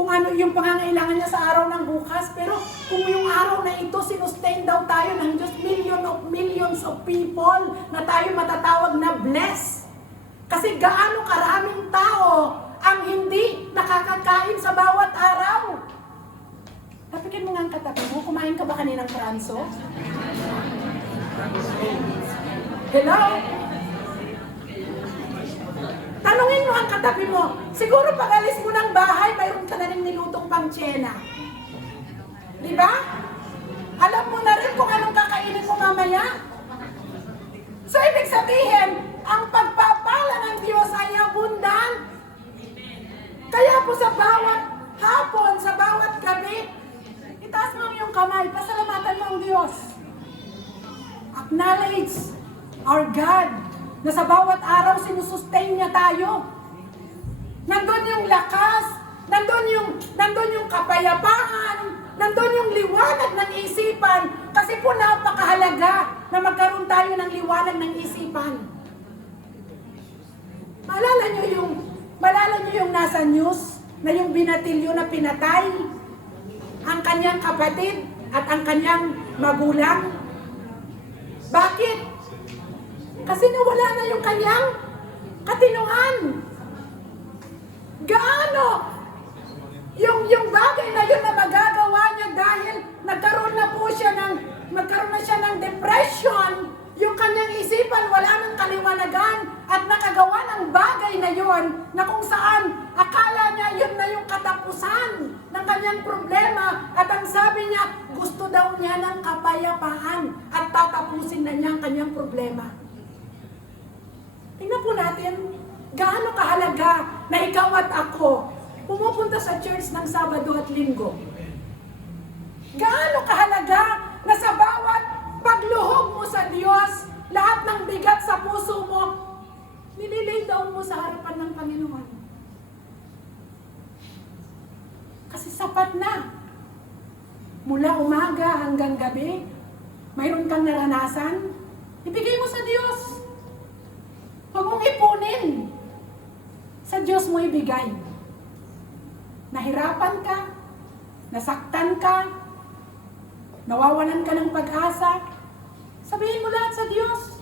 ano yung pangangailangan niya sa araw ng bukas. Pero kung yung araw na ito, sinustain daw tayo ng Diyos, millions of people na tayo matatawag na blessed. Kasi Kasi gaano karaming tao ang hindi nakakakain sa bawat araw. Tapikin mo nga ang katabi mo. Kumain ka ba kaninang pranso? Hello? Tanungin mo ang katabi mo. Siguro pag alis mo ng bahay, mayroon ka na rin nilutong pang-tsena. Di ba? Alam mo na rin kung anong kakainin mo mamaya. So, ibig sabihin, ang pagpapala ng Diyos ay abundant. Kaya po sa bawat hapon, sa bawat gabi, itaas mo ang iyong kamay, pasalamatan mo ang Diyos. Acknowledge our God na sa bawat araw sinusustain niya tayo. Nandun yung lakas, nandun yung kapayapaan, nandun yung liwanag ng isipan, kasi po napakahalaga na magkaroon tayo ng liwanag ng isipan. Maalala niyo yung nasa news na yung binatilyo na pinatay ang kanyang kapatid at ang kanyang magulang? Bakit? Kasi nawala na yung kanyang katinuan. Gaano yung bagay na yun na magagawa niya dahil nagkaroon na siya ng depression, yung kanyang isipan wala nang kaliwanagan at nakagawa ng bagay na yun na kung saan akala niya yun na yung katapusan ng kanyang problema at ang sabi niya gusto daw niya ng kapayapaan at tatapusin na niya ang kanyang problema. Tingnan po natin gaano kahalaga na ikaw at ako pumupunta sa church ng Sabado at Linggo. Gaano kahalaga na sa bawat pagluhog mo sa Diyos, lahat ng bigat sa puso mo, nililay down mo sa harapan ng Panginoon. Kasi sapat na. Mula umaga hanggang gabi, mayroon kang naranasan, ibigay mo sa Diyos. Huwag mong ipunin. Sa Diyos mo ibigay. Nahirapan ka, nasaktan ka, nawawalan ka ng pag-asa, sabihin mo lahat sa Diyos.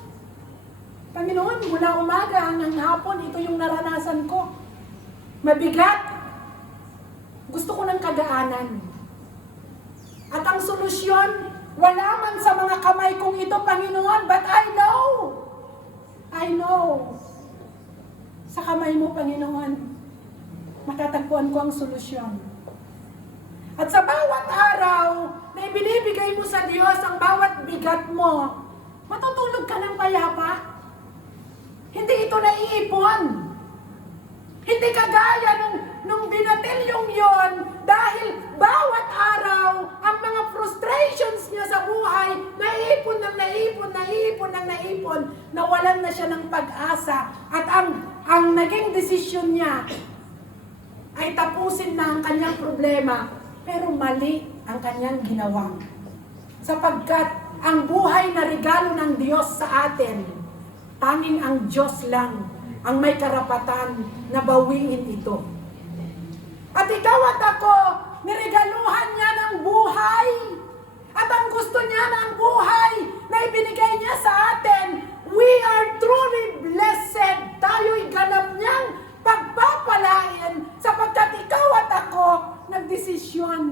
Panginoon, mula umaga hanggang hapon, ito yung naranasan ko. Mabigat. Gusto ko ng kagaanan. At ang solusyon, wala man sa mga kamay kong ito, Panginoon, but I know. Sa kamay mo, Panginoon, matatagpuan ko ang solusyon. At sa bawat araw na ibinibigay mo sa Diyos ang bawat bigat mo, matutulog ka ng payapa. Hindi ito naiipon. Hindi kagaya nung binatilyong yon dahil bawat araw ang mga frustrations niya sa buhay, naipon, nawalan na siya ng pag-asa at ang naging desisyon niya ay tapusin na ang kanyang problema, pero mali ang kanyang ginawa. Sapagkat ang buhay na regalo ng Diyos sa atin, tanging ang Diyos lang ang may karapatan na bawiin ito. At ikaw at ako, niregaluhan niya ng buhay. At ang gusto niya ng buhay na ibinigay niya sa atin, we are truly blessed. Tayo'y ganap niyang pagpapalain sapagkat ikaw at ako nagdesisyon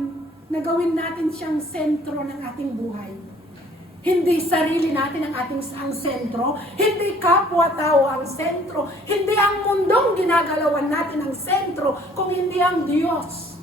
na gawin natin siyang sentro ng ating buhay. Hindi sarili natin ang sentro, hindi kapwa-tao ang sentro, hindi ang mundong ginagalawan natin ang sentro, kung hindi ang Diyos.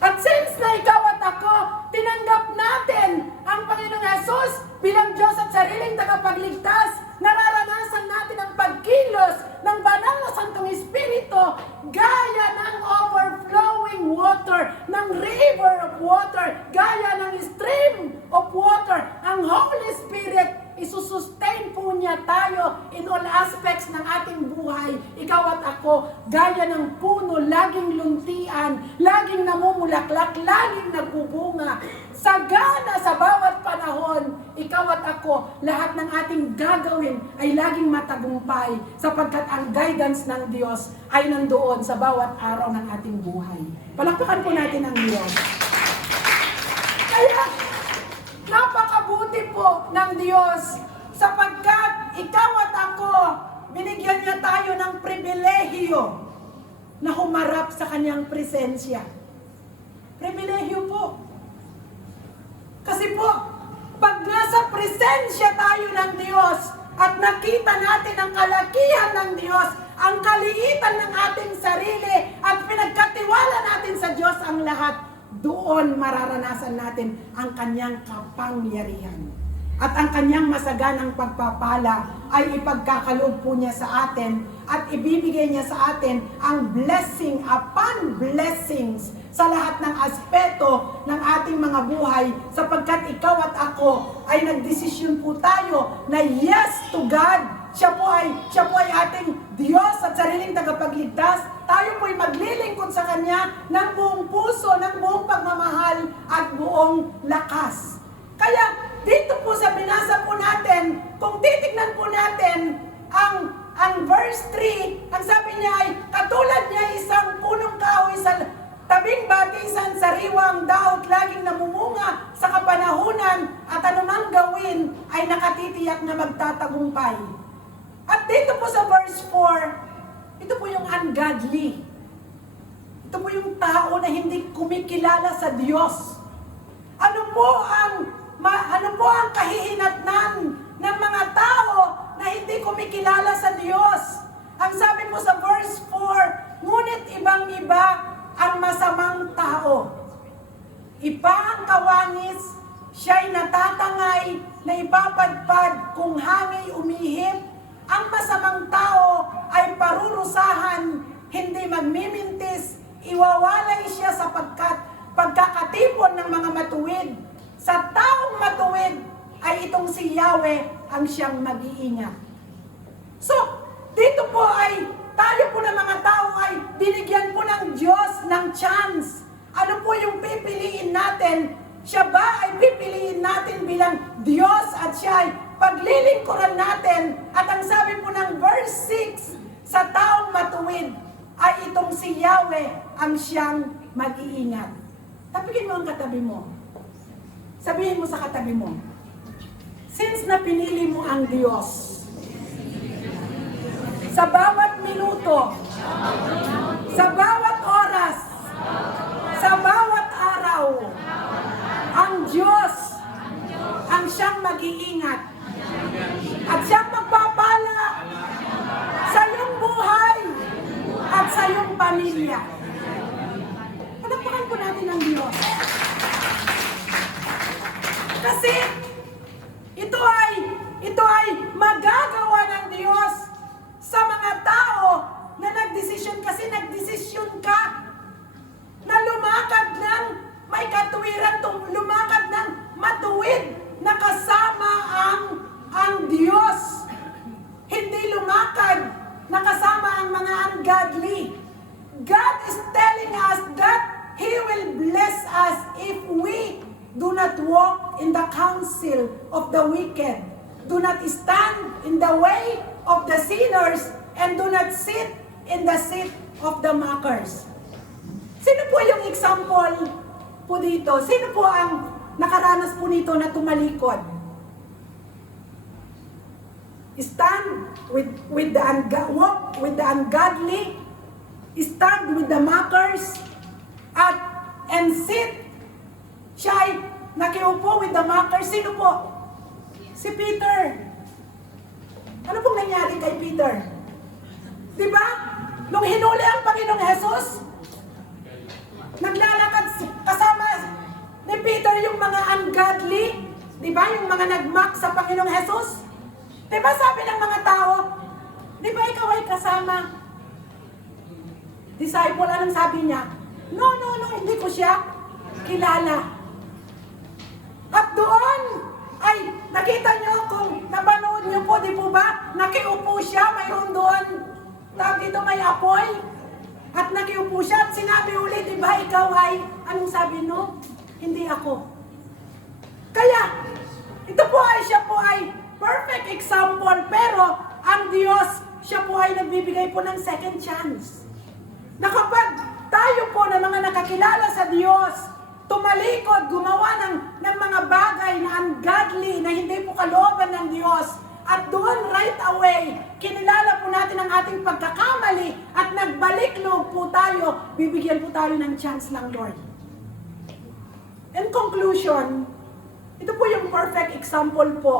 At since na ikaw at ako, tinanggap natin ang Panginoong Hesus bilang Diyos at sariling tagapagligtas, nararanasan natin ang pagkilos ng banal na Santong Espiritu gaya ng overflowing water, ng river of water, gaya ng stream of water. Ang Holy Spirit, isusustain po niya tayo in all aspects ng ating buhay. Ikaw at ako, gaya ng puno, laging luntian, laging namumulaklak, laging nagbubunga. Sagana sa bawat panahon, ikaw at ako, lahat ng ating gagawin ay laging matagumpay sapagkat ang guidance ng Diyos ay nandoon sa bawat araw ng ating buhay. Palakpakan po natin ang Diyos. Kaya, napakabuti po ng Diyos sapagkat ikaw at ako binigyan niya tayo ng pribilehiyo na humarap sa kanyang presensya. Pribilehiyo po. Kasi po, pag nasa presensya tayo ng Diyos at nakita natin ang kalakihan ng Diyos, ang kaliitan ng ating sarili at pinagkatiwala natin sa Diyos ang lahat, doon mararanasan natin ang kanyang kapangyarihan. At ang kanyang masaganang pagpapala ay ipagkakaloob po niya sa atin at ibibigay niya sa atin ang blessing upon blessings sa lahat ng aspeto ng ating mga buhay, sapagkat ikaw at ako ay nagdesisyon po tayo na yes to God. Siya po ay ating Diyos at sariling tagapagligtas. Tayo po ay maglilingkod sa Kanya ng buong puso, ng buong pagmamahal at buong lakas. Kaya dito po sa binasa po natin, kung titignan po natin ang verse 3, ang sabi niya ay katulad niya isang punong kahoy sa tabing batisan, sariwang daot, laging namumunga sa kapanahunan at anumang gawin ay nakatitiyak na magtatagumpay. At dito po sa verse 4, ito po yung ungodly. Ito po yung tao na hindi kumikilala sa Diyos. Ano po ang kahihinatnan ng mga tao na hindi kumikilala sa Diyos? Ang sabi po sa verse 4, ngunit ibang-iba ang masamang tao. Iba ang kawangis, siya'y natatangay na ipapadpad kung hangin umihip. Ang masamang tao ay parurusahan, hindi magmimintis, iwawalay siya sapagkat pagkakatipon ng mga matuwid. Sa taong matuwid ay itong si Yahweh ang siyang mag-iingat. So, dito po ay tayo po ng mga tao ay binigyan po ng Diyos ng chance. Ano po yung pipiliin natin? Siya ba ay pipiliin natin bilang Diyos at siya ay paglilingkuran natin? At ang sabi po ng verse 6, sa taong matuwid ay itong si Yahweh ang siyang mag-iingat. Tapigin mo ang katabi mo. Sabihin mo sa katabi mo, since na pinili mo ang Diyos, sa bawat minuto, sa bawat oras, sa bawat araw, ang Diyos ang siyang mag-iingat at siyang magpapala sa iyong buhay at sa iyong pamilya. Palakpakan po natin ang Diyos. Kasi ito ay magagawa ng Diyos sa mga tao na nagdesisyon, kasi nagdesisyon ka na lumakad ng may katuwiran, lumakad ng matuwid na kasama ang Diyos. Hindi lumakad na kasama ang mga ungodly. God is telling us that He will bless us if we do not walk in the counsel of the wicked. Do not stand in the way of the sinners and do not sit in the seat of the mockers. Sino po yung example po dito? Sino po ang nakaranas po nito na tumalikod? Stand with the walk with the ungodly, stand with the mockers, and sit. Siya ay nakiupo with the mockers. Sino po? Si Peter. Ano pong nangyari kay Peter? Diba? Nung hinuli ang Panginoong Jesus, naglalakad kasama ni Peter yung mga ungodly. Diba? Yung mga nagmock sa Panginoong Jesus. Diba sabi ng mga tao, diba ikaw ay kasama? Disciple, anong sabi niya? No, hindi ko siya kilala. At doon, ay nakita niyo kung napanood niyo po, di po ba? Nakiupo siya, mayroon doon, tawag dito may apoy. At nakiupo siya at sinabi ulit, di ba ikaw ay, anong sabi no? Hindi ako. Kaya, ito po ay, siya po ay perfect example, pero ang Diyos, siya po ay nagbibigay po ng second chance. Na kapag tayo po na mga nakakilala sa Diyos, tumalikod, gumawa ng mga bagay na ungodly, na hindi po kalooban ng Diyos, At doon right away, kinilala po natin ang ating pagkakamali at nagbalik loob po tayo, bibigyan po tayo ng chance ng Lord. In conclusion, ito po yung perfect example po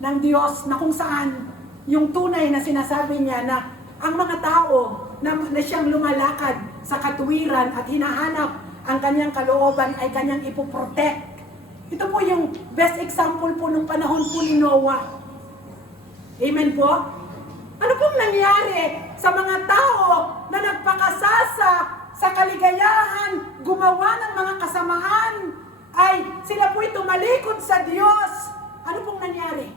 ng Diyos na kung saan yung tunay na sinasabi niya na ang mga tao na siyang lumalakad sa katuwiran at hinahanap ang kanyang kalooban ay kanyang ipoprotect. Ito po yung best example po nung panahon po ni Noah. Amen po? Ano pong nangyari sa mga tao na nagpakasasa sa kaligayahan, gumawa ng mga kasamaan, ay sila po'y tumalikod sa Diyos? Ano pong nangyari?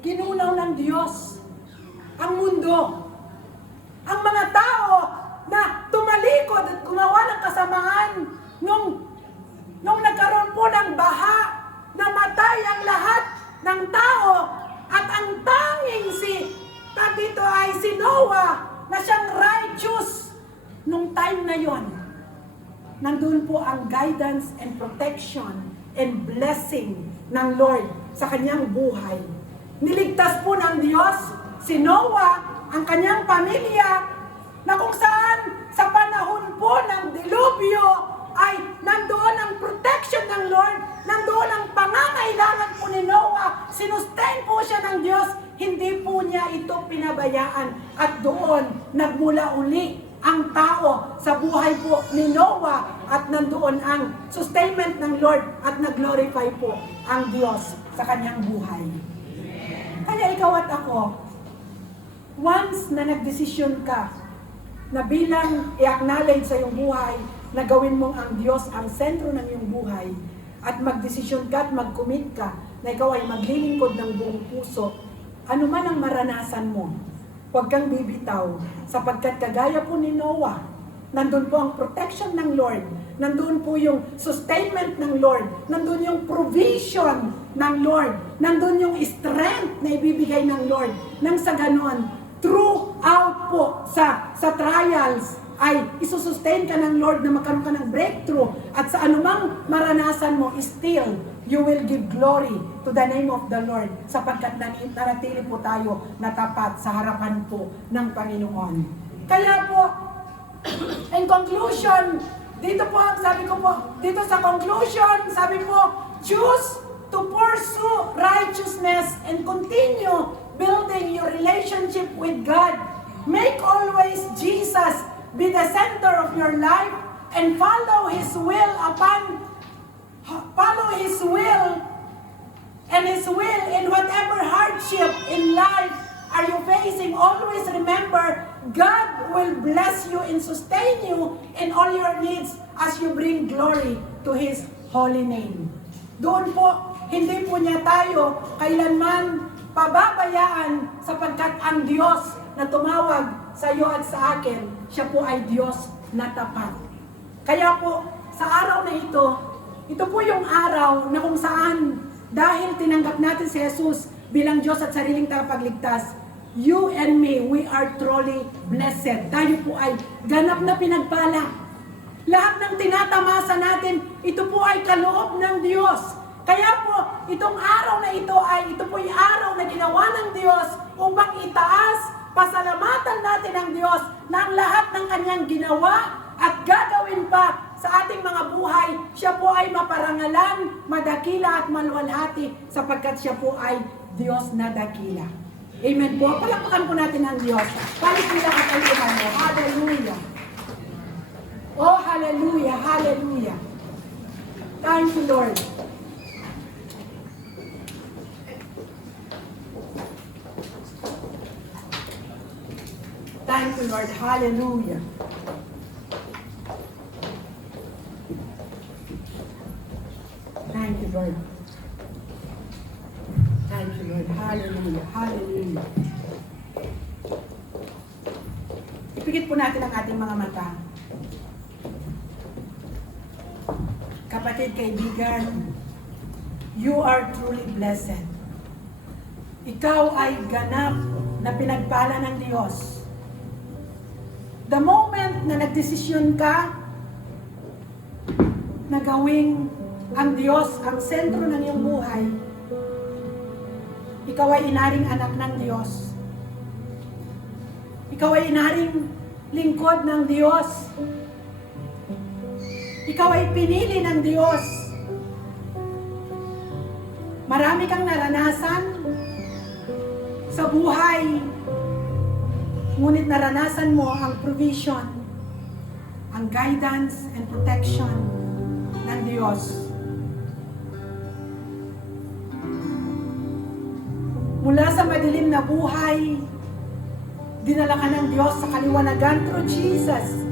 Ginunaw ng Diyos ang mundo. Ang mga tao na tumalikod at gumawa ng kasamaan nung nagkaroon po ng baha, namatay ang lahat ng tao at ang tanging dito ay si Noah na siyang righteous nung time na yon. Nandun po ang guidance and protection and blessing ng Lord sa kanyang buhay. Niligtas po ng Diyos si Noah, ang kanyang pamilya, na kung saan sa panahon po ng dilubyo ay nandoon ang protection ng Lord, nandoon ang pangangailangan po ni Noah, sinustain po siya ng Diyos, hindi po niya ito pinabayaan. At doon nagmula uli ang tao sa buhay po ni Noah at nandoon ang sustainment ng Lord at nag-glorify po ang Diyos sa kanyang buhay. Kaya ikaw at ako, once na nagdesisyon ka na bilang i-acknowledge sa iyong buhay na gawin mong ang Diyos ang sentro ng iyong buhay at magdesisyon ka at mag-commit ka na ikaw ay maglilingkod ng buong puso, ano man ang maranasan mo, huwag kang bibitaw sapagkat kagaya po ni Noah, nandun po ang protection ng Lord, nandun po yung sustainment ng Lord, nandun yung provision ng Lord, nandun yung strength na ibibigay ng Lord, nang sa ganon, throughout po sa trials, ay isusustain ka ng Lord na magkaroon ka ng breakthrough at sa anumang maranasan mo, still, you will give glory to the name of the Lord sapagkat nanatili po tayo na tapat sa harapan po ng Panginoon. Kaya po, in conclusion, dito po, sabi ko po, dito sa conclusion, sabi po, choose to pursue righteousness and continue building your relationship with God. Make always Jesus be the center of your life and follow His will and His will in whatever hardship in life are you facing. Always remember, God will bless you and sustain you in all your needs as you bring glory to His holy name. Doon po, hindi po niya tayo kailanman pababayaan sapagkat ang Diyos na tumawag sa iyo at sa akin, siya po ay Diyos na tapat. Kaya po, sa araw na ito po yung araw na kung saan dahil tinanggap natin si Jesus bilang Diyos at sariling tagapagligtas, you and me, we are truly blessed. Tayo po ay ganap na pinagpala. Lahat ng tinatamasa natin, ito po ay kaloob ng Diyos. Kaya po, itong araw na ito po yung araw na ginawa ng Diyos upang itaas, pasalamatan natin ang Diyos na ang lahat ng kanyang ginawa at gagawin pa sa ating mga buhay, siya po ay maparangalan, madakila at maluwalhati sapagkat siya po ay Diyos na dakila. Amen po. Palakpakan po natin ang Diyos. Palikila ka kayo mo. Hallelujah. Oh, hallelujah, hallelujah. Thank you, Lord. Thank you, Lord. Hallelujah. Thank you, Lord. Thank you, Lord. Hallelujah. Hallelujah. Ipikit po natin ang ating mga mata. Kapatid, kaibigan, you are truly blessed. Ikaw ay ganap na pinagpala ng Diyos. The moment na nagdesisyon ka na gawing ang Diyos ang sentro ng iyong buhay, ikaw ay inaring anak ng Diyos. Ikaw ay inaring lingkod ng Diyos. Ikaw ay pinili ng Diyos. Marami kang naranasan sa buhay, ngunit naranasan mo ang provision, ang guidance and protection ng Diyos. Mula sa madilim na buhay, dinala ka ng Diyos sa kaliwanagan through Jesus.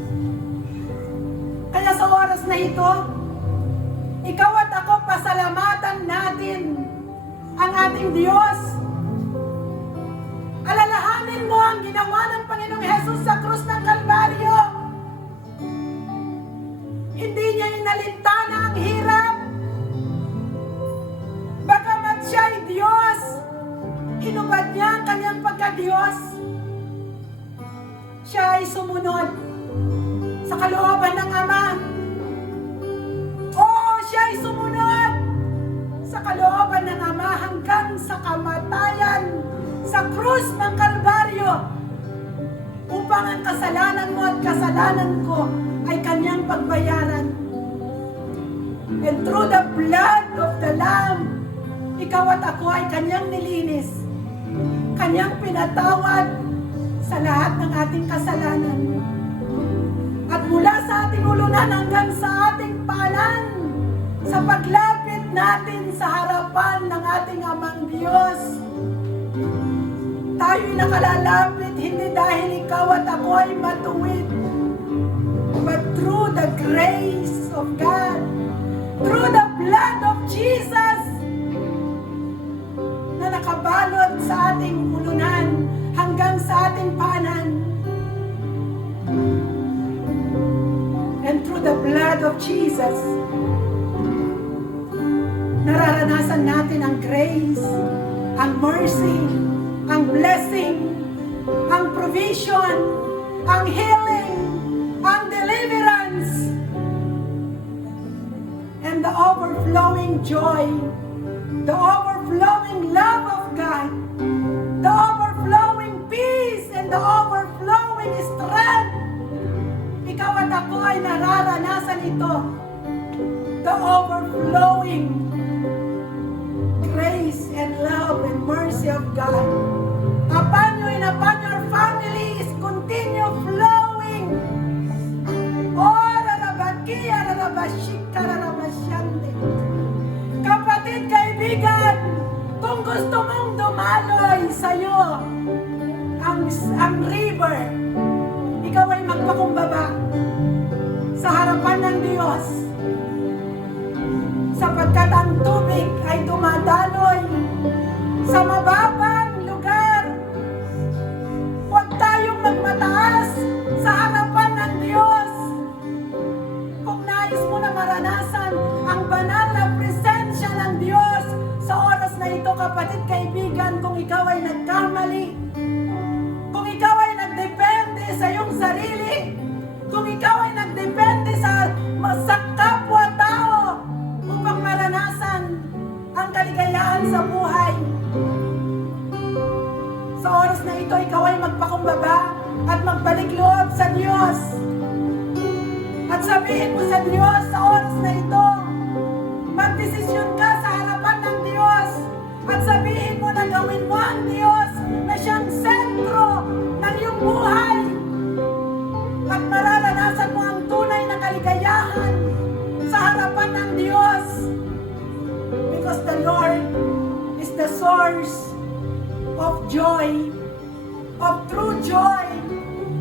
Kaya sa oras na ito, ikaw at ako, pasalamatan natin ang ating Diyos. Alalahanin mo ang ginawa ng Panginoong Hesus sa krus ng Kalbaryo. Hindi niya inalintana ang hirap. Bagamat siya ay Diyos, inubad niya ang kanyang pagka-Diyos. Siya ay sumunod sa kalooban ng Ama. Oo, siya ay sumunod sa kalooban ng Ama hanggang sa kamatayan sa krus ng Kalbaryo upang ang kasalanan mo at kasalanan ko ay kanyang pagbayaran. And through the blood of the Lamb, ikaw at ako ay kanyang nilinis, kanyang pinatawad sa lahat ng ating kasalanan. At mula sa ating ulunan hanggang sa ating paanan, sa paglapit natin sa harapan ng ating Amang Diyos, tayo'y nakalalapit hindi dahil ikaw at ako ay matuwid, but through the grace of God, through the blood of Jesus na nakabalot sa ating ulunan hanggang sa ating paanan. And through the blood of Jesus, nararanasan natin ang grace, ang mercy, ang blessing, ang provision, ang healing, ang deliverance, and the overflowing joy, the overflowing love of God, the overflowing peace, and the overflowing strength. Ikaw at ako ay nararanasan ito. The overflowing grace and love and mercy of God upon you and upon your family is continue flowing. Oh, rarabakia, rarabashika, rarabasyande. Kapatid, kaibigan, kung gusto mong dumaloy sa'yo ang river, ikaw ay magpakumbaba sa harapan ng Diyos, sapagkat ang tubig ay dumadaloy sa mababang lugar. Huwag tayong magmataas sa harapan ng Diyos. Kung nais mo na maranasan ang banal na presensya ng Diyos sa oras na ito, kapatid, kaibigan, kung ikaw ay nagkamali, kung ikaw ay nagdepende sa iyong sarili, kung ikaw ay nagdepende sa kapwa-tao upang maranasan ang kaligayahan sa buhay, sa oras na ito, ikaw ay magpakumbaba at magbalik loob sa Diyos. At sabihin mo sa Diyos sa oras na ito, magdesisyon ka sa harapan ng Diyos at sabihin mo na gawin mo ang Diyos na siyang sentro ng iyong buhay. At mararanasan mo ang tunay na kaligayahan sa harapan ng Diyos. Because the Lord is the source of joy, of true joy,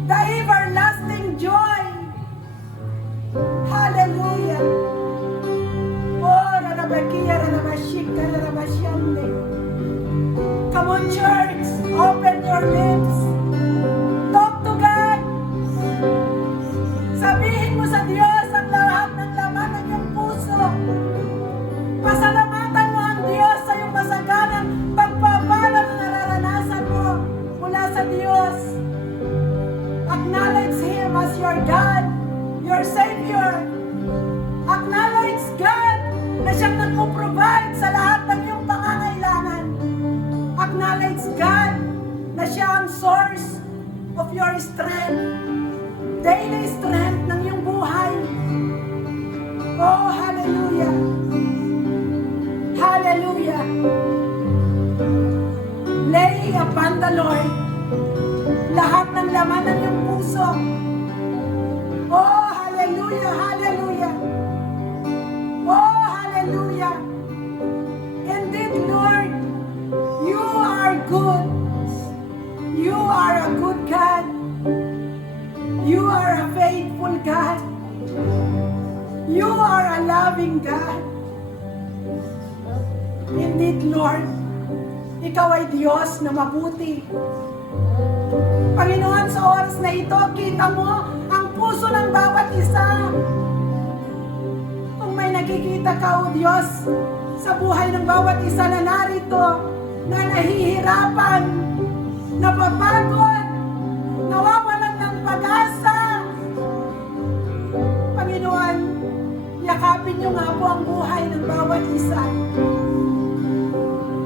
the everlasting joy. Hallelujah. Oh, rarabakia, rarabashika, rarabasyande. Come on, church, open your lips. Talk to God. Sabihin mo sa Diyos ang lahat ng laman ng iyong puso. Pasalamatan mo ang Diyos sa iyong masaganang pagpapala na nararanasan mo. siya ang source of your strength. Daily strength ng iyong buhay. Oh, hallelujah. Hallelujah. Lay upon the Lord lahat ng laman ng iyong puso. Oh, hallelujah, hallelujah. Oh, hallelujah. Indeed, Lord, you are good. You are a good God. You are a faithful God. You are a loving God. Indeed, Lord, ikaw ay Diyos na mabuti. Panginoon, sa oras na ito, kita mo ang puso ng bawat isa. Kung may nakikita ka, O Diyos, sa buhay ng bawat isa na narito, na nahihirapan, napapagod, nawawalan ng pag-asa. Panginoon, yakapin niyo nga po ang buhay ng bawat isa.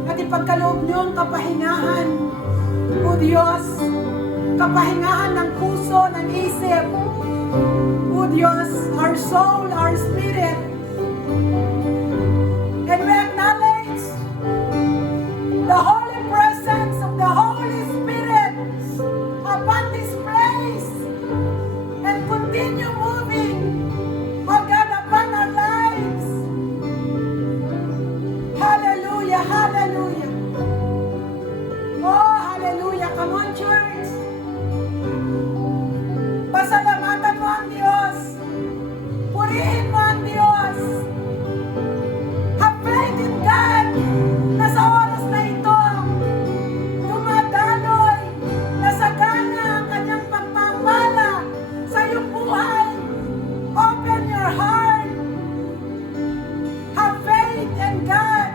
At ipagkaloob niyo ang kapahingahan, O Diyos, kapahingahan ng puso, ng isip. O Diyos, our soul, our spirit. And we acknowledge the holy presence of the Holy Spirit upon this place. And continue moving, O God, upon our lives. Hallelujah, hallelujah. Oh, hallelujah. Come on, church. Pasalamatan mo ang Diyos. Purihin mo ang Diyos. Have faith in God na sa oras na ito, dumadaloy, nasagana ang kanyang pagpapala sa iyong buhay. Open your heart. Have faith in God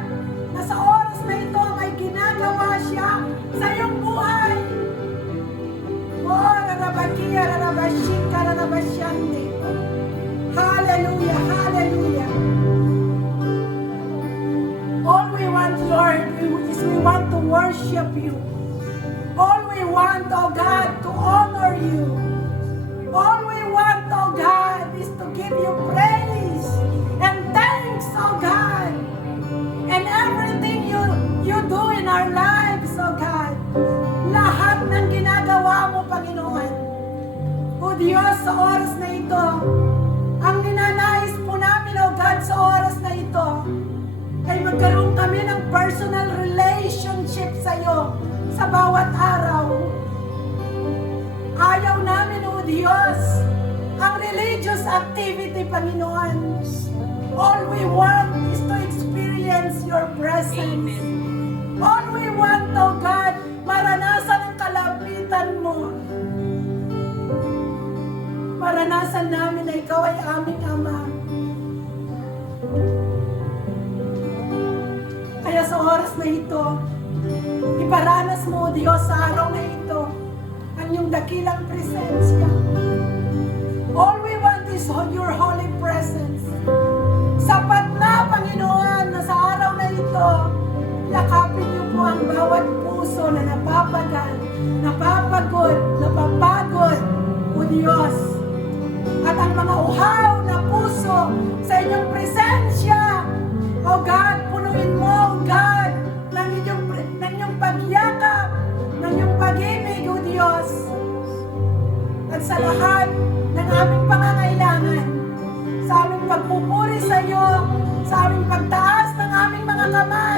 na sa oras na ito may ginagawa siya sa iyong buhay. Oh, rarabakia, rarabashika, rarabasyande. Hallelujah, hallelujah. All we want, Lord, is we want to worship you. All we want, oh God, to honor you. All we want, oh God, is to give you praise and thanks, oh God. And everything you do in our lives, oh God. Lahat ng ginagawa mo, Panginoon. O Diyos, sa oras na ito, ang ninanais po namin, O God, sa oras na ito, ay magkaroon kami ng personal relationship sa iyo sa bawat araw. Ayaw namin, O Diyos, ang religious activity, Panginoon. All we want is to experience your presence. All we want, O God, maranasan ang kalapitan mo. Maranasan namin na ikaw ay aming Ama. Kaya sa oras na ito, iparanas mo, O Diyos, sa araw na ito, ang iyong dakilang presensya. All we want is your holy presence. Sapat na, Panginoon, na sa araw na ito, yakapin niyo po ang bawat puso na napapagal, napapagod, napapagod, O Diyos. At ang mga uhaw na puso sa inyong presensya, O God, punuin mo, O God, ng inyong pagyakap, ng inyong pag-ibig, O Diyos. At sa lahat ng aming pangangailangan, sa aming pagpupuri sa iyo, sa aming pagtaas ng aming mga kamay,